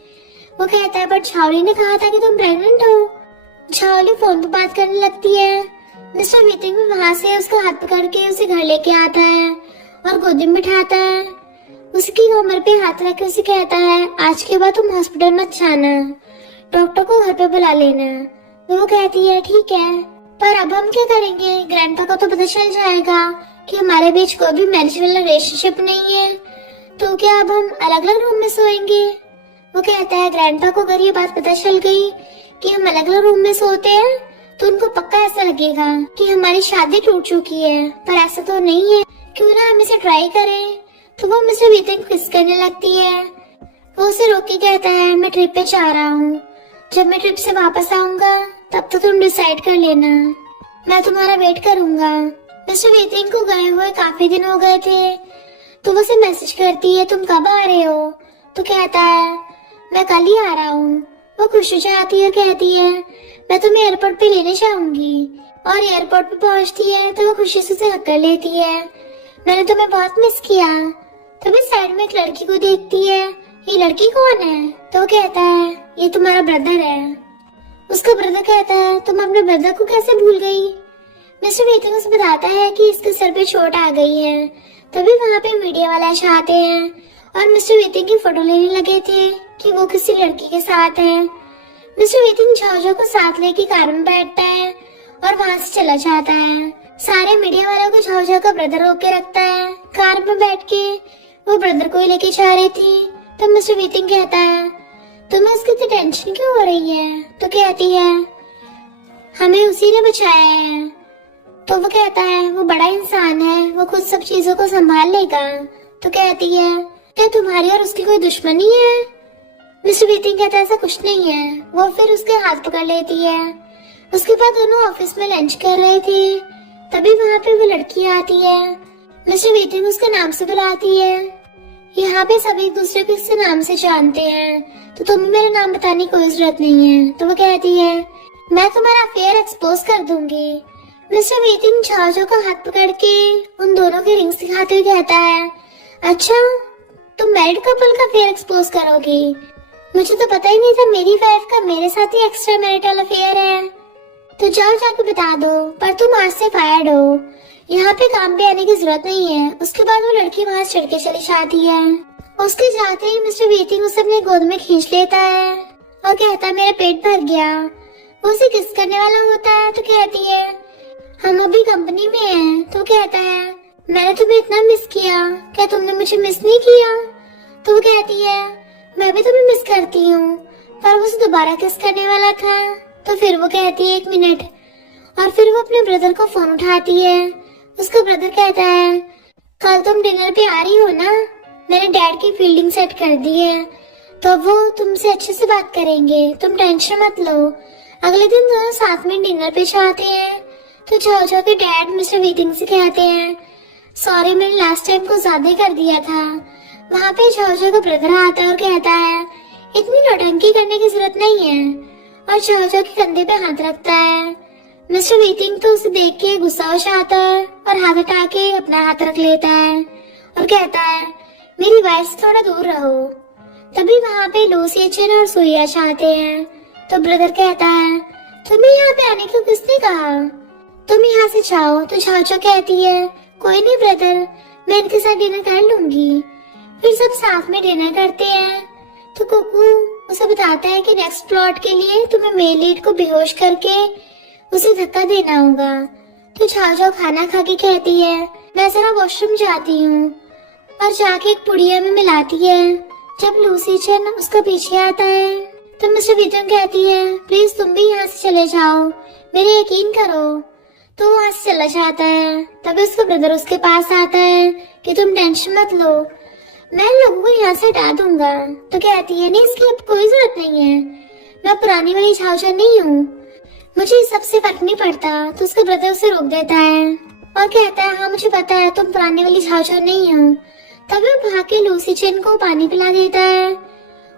वो कहता है बट झाली ने कहा था कि तुम प्रेग्नेंट हो। झाली फोन पर बात करने लगती है। मिस्टर वीतिंग भी वहाँ से उसका हाथ पकड़ के उसे घर लेके आता है और गोदी में बिठाता है। उसकी कमर पे हाथ रख के उसे कहता है आज के बाद तुम हॉस्पिटल मत जाना, डॉक्टर को घर पे बुला लेना। वो कहती है ठीक है, पर अब हम क्या करेंगे? ग्रैंडपा को तो पता चल जाएगा कि हमारे बीच कोई भी मैरिजल रिलेशनशिप नहीं है, तो क्या अब हम अलग अलग रूम में सोएंगे? वो कहता है ग्रैंडपा को अगर ये बात पता चल गई कि हम अलग अलग रूम में सोते हैं तो उनको पक्का ऐसा लगेगा कि हमारी शादी टूट चुकी है, पर ऐसा तो नहीं है, क्यों ना हम इसे ट्राई करें। तो वो मिस्टर वीतिंग को किस करने लगती है। वो उसे रोक के कहता है मैं ट्रिप पे जा रहा हूँ, जब मैं ट्रिप से वापस आऊंगा तब तो तुम डिसाइड कर लेना, मैं तुम्हारा वेट करूंगा। मिस्टर वीतिंग को गए हुए काफी दिन हो गए थे, तो वो उसे मैसेज करती है तुम कब आ रहे हो? तो कहता है मैं कल ही आ रहा हूँ। वो खुश हो जाती है, कहती है मैं तुम्हें एयरपोर्ट पे लेने जाऊंगी। और एयरपोर्ट पे पहुँचती है तो वो खुशी से उसे हक कर लेती है, मैंने तुम्हें बहुत मिस किया। तभी साइड में एक लड़की को देखती है, ये लड़की कौन है? तो कहता है ये तुम्हारा ब्रदर है। उसका ब्रदर कहता है तुम अपने ब्रदर को कैसे भूल गई? मिस्टर वीतिंग उसे बताता है कि इसके सर पे चोट आ गई है। तभी वहाँ पे मीडिया वाले आते हैं और मिस्टर वीतिंग की फोटो लेने लगे थे कि वो किसी लड़की के साथ है। मिस्टर वीतिंग झाझा को साथ लेके कार में बैठता है और वहाँ से चला जाता है। सारे मीडिया वालों को झाझा का ब्रदर रोक के रखता है। कार में बैठ के वो ब्रदर को ही लेके जा रही थी। तो मिस्टर वीतिंग कहता है तुम्हें उसकी इतनी टेंशन क्यों हो रही है? तो कहती है हमें उसी ने बचाया है। तो वो कहता है वो बड़ा इंसान है, वो खुद सब चीजों को संभाल लेगा। तो कहती है क्या तुम्हारी और उसकी कोई दुश्मनी है? मिस्टर वीतिंग कहता है ऐसा कुछ नहीं है। वो फिर उसके हाथ पकड़ लेती है। उसके बाद दोनों ऑफिस में लंच कर रहे थे, तभी वहाँ पे वो लड़की आती है। मिस्टर वीतिंग उसके नाम से बुलाती है। यहाँ पे सभी एक दूसरे को इससे नाम से जानते हैं, तो तुम्हें मेरा नाम बताने की कोई जरूरत नहीं है। तो वो कहती है मैं तुम्हारा अफेयर एक्सपोज कर दूंगी। मिस्टर वीतिंग झाझा का हाथ पकड़ के उन दोनों के रिंग्स दिखाते हुए कहता है अच्छा तुम मैरिड कपल का अफेयर एक्सपोज करोगी? मुझे तो पता ही नहीं था मेरी वाइफ का मेरे साथ ही एक्स्ट्रा मैरिटल अफेयर है। तो जाओ जाके बता दो, पर तुम आज से फायर्ड हो, यहाँ पे काम पे आने की जरूरत नहीं है। उसके बाद वो लड़की वहाँ चढ़ के चली जाती है। उसके जाते ही मिस्टर वीतिंग उसे अपने गोद में खींच लेता है और कहता है मेरा पेट भर गया। वो उसे किस करने वाला होता है तो कहती है हम अभी कंपनी में हैं। तो कहता है मैंने तुम्हें इतना मिस किया, क्या तुमने मुझे मिस नहीं किया? तो वो कहती है मैं भी तुम्हें मिस करती हूँ, पर वो उसे दोबारा किस करने वाला था। तो फिर वो कहती है 1 मिनट, और फिर वो अपने ब्रदर को फोन उठाती है। उसका ब्रदर कहता है कल तुम डिनर पे आ रही हो ना, मैंने डैड की फील्डिंग सेट कर दी है, तो वो तुमसे अच्छे से बात करेंगे, तुम टेंशन मत लो। अगले दिन दोनों साथ में डिनर पे जाते हैं। तो झाझा के डैड मिस्टर वीतिंग से कहते हैं सॉरी मैंने लास्ट टाइम को ज्यादा कर दिया था। वहाँ पे झाझा का ब्रदर आता है और कहता है इतनी नौटंकी करने की जरूरत नहीं है, और झाझा के कंधे पे हाथ रखता है। मिस्टर वीतिंग तो उसे देख के गुस्सा हो जाता है और हाथ हटा के अपना हाथ रख लेता है और कहता है मेरी वाइफ से थोड़ा दूर रहो। तभी वहाँ पे लूसी चेन और सुइया चाहते हैं। तो ब्रदर कहता है तुम्हें यहाँ पे आने को किसने कहा, तुम यहाँ से जाओ। तो झाझा कहती है कोई नहीं ब्रदर, मैं इनके साथ डिनर कर लूंगी। फिर सब साथ में डिनर करते हैं। तो कुकू उसे बताता है कि नेक्स्ट प्लॉट के लिए तुम्हें मेल लीड को बेहोश करके उसे धक्का देना होगा। तो झाझा खाना खा के कहती है मैं जरा वॉशरूम जाती हूँ, और जाके एक पुड़िया में मिलाती है। जब लूसी चेन उसका पीछे आता है तो मिस्टर वीतिंग कहती है प्लीज तुम भी यहाँ से चले जाओ, मेरे यकीन करो। तो वहाँ से चला जाता है। तभी उसका ब्रदर उसके पास आता है कि तुम टेंशन मत लो, मैं लोगों को यहाँ से हटा दूंगा। तो कहती है नहीं इसकी अब कोई जरूरत नहीं है, मैं पुरानी वाली झाओझा नहीं हूँ, मुझे इस सबसे फर्क नहीं पड़ता। तो उसका ब्रदर उसे रोक देता है और कहता है हाँ मुझे पता है तुम पुरानी वाली झाओझा नहीं हो। तभी वो भाग के लूसी चेन को पानी पिला देता है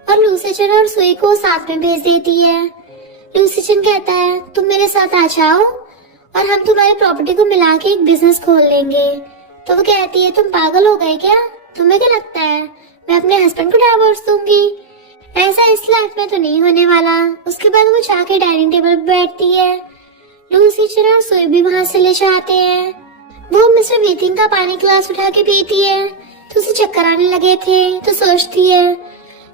और लूसी चेन और सुई को साथ में भेज देती है। लूसी चेन कहता है तुम मेरे साथ आ जाओ और हम तुम्हारी प्रॉपर्टी को मिला के एक बिजनेस खोल लेंगे। तो वो कहती है तुम पागल हो गए क्या, तुम्हें क्या लगता है मैं अपने हस्बैंड को डिवोर्स दूंगी, ऐसा इस लाइफ में तो नहीं होने वाला। उसके बाद वो जाके डाइनिंग टेबल पर बैठती है। लूसी चेन और सुई भी वहाँ से ले जाते हैं। वो मिस्टर वीतिंग का पानी ग्लास उठा के पीती है तो उसे चक्कर आने लगे थे। तो सोचती है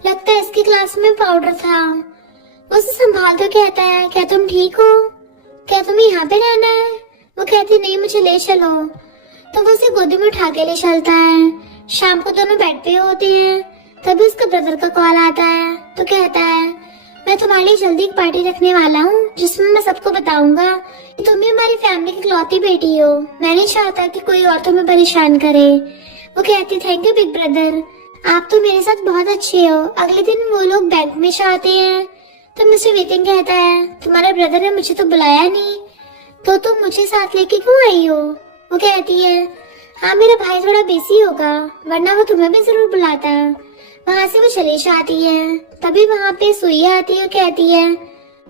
लगता है इसके ग्लास में पाउडर था। वो उसे संभालते कहता है क्या तुम ठीक हो, क्या तुम्हें यहाँ पे रहना है। वो कहती नहीं मुझे ले चलो। तो वो उसे गोदी में उठा के ले चलता है। शाम को दोनों बेड पे होते हैं। तभी उसका ब्रदर का कॉल आता है तो कहता है मैं तुम्हारे लिए जल्दी एक पार्टी रखने वाला हूँ जिसमें मैं सबको बताऊंगा कि तुम ही हमारी फैमिली की इकलौती बेटी हो। मैं नहीं चाहता कि कोई और तुम्हें परेशान करे। वो कहती थैंक यू बिग ब्रदर, आप तो मेरे साथ बहुत अच्छे हो। अगले दिन वो लोग बैंक में जाते हैं तो मिस्टर वीतिंग कहता है तुम्हारे ब्रदर ने मुझे तो बुलाया नहीं, तो तुम मुझे साथ लेके क्यों आई हो। वो कहती है हाँ मेरा भाई थोड़ा बिजी होगा वरना वो तुम्हें भी जरूर बुलाता। वहाँ से वो चली जाती है। तभी वहाँ पे सुई आती है और कहती है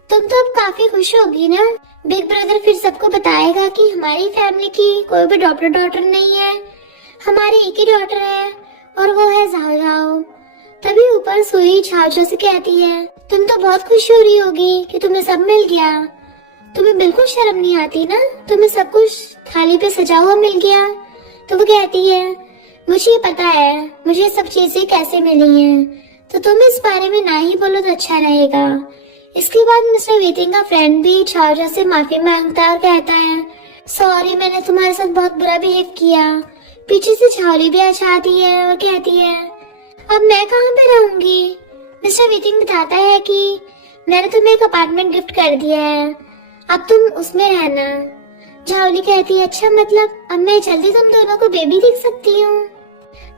तुम तो अब काफी खुश होगी ना, बिग ब्रदर फिर सबको बताएगा कि हमारी फैमिली की कोई भी डॉटर नहीं है, हमारी एक ही डॉटर है और वो है झाओझाओ। तभी ऊपर सुई झाओझाओ से कहती है तुम तो बहुत खुश हो रही होगी कि तुम्हें सब मिल गया, तुम्हें बिल्कुल शर्म नहीं आती ना, तुम्हें सब कुछ थाली पे सजा हुआ मिल गया। तो वो कहती है मुझे पता है मुझे सब चीजें कैसे मिली हैं, तो तुम इस बारे में ना ही बोलो तो अच्छा रहेगा। इसके बाद मिस्टर वीतिंग का फ्रेंड भी झाओझाओ से माफी मांगता है और कहता है सॉरी मैंने तुम्हारे साथ बहुत बुरा बिहेव किया। पीछे से झाओली भी आ जाती है और कहती है अब मैं कहाँ पे रहूंगी। मिस्टर वीतिंग बताता है कि मैंने तुम्हें एक अपार्टमेंट गिफ्ट कर दिया है, अब तुम उसमें रहना। झाओली कहती है अच्छा मतलब अब मैं जल्दी तुम दोनों को बेबी देख सकती हूँ।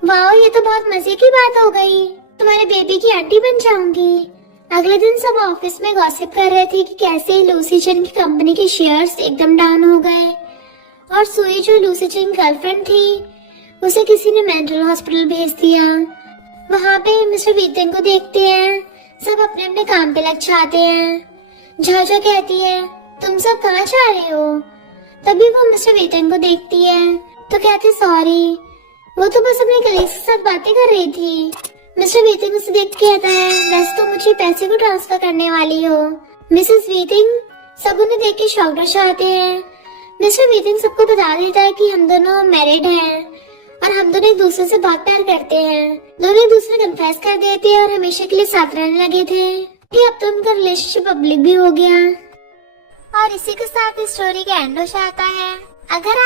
वाह ये तो बहुत मजे की बात हो गई, तुम्हारे बेबी की आंटी बन जाऊंगी। अगले दिन सब ऑफिस में गॉसिप कर रहे थे कि कैसे लूसी चेन की कंपनी के शेयर्स एकदम डाउन हो गए और सुई जो लूसी चेन की गर्लफ्रेंड थी उसे किसी ने मेंटल हॉस्पिटल भेज दिया। वहाँ पे मिस्टर वीतिंग को देखते हैं, सब अपने अपने काम पे लग जाते हैं। झाओझाओ कहती है तुम सब कहाँ जा रहे हो। तभी वो मिस्टर वीतिंग को देखती है तो कहती सॉरी वो तो बस अपने कलीग्स के साथ बातें कर रही थी। मिस्टर वीतिंग उसे देख के कहता है वैसे तो मुझे पैसे को ट्रांसफर करने वाली हो। मिसेस वीतिंग सब उन्हें देख के शॉक्ड हो जाते हैं। मिस्टर वीतिंग सबको बता देता है कि हम दोनों मैरिड हैं और हम दोनों एक दूसरे से बहुत प्यार करते हैं। दोनों एक दूसरे कन्फेस कर देते हैं और हमेशा के लिए साथ रहने लगे थे कि अब तो उनका रिलेशनशिप पब्लिक भी हो गया। और इसी के साथ इस स्टोरी का एंड हो जाता है। अगर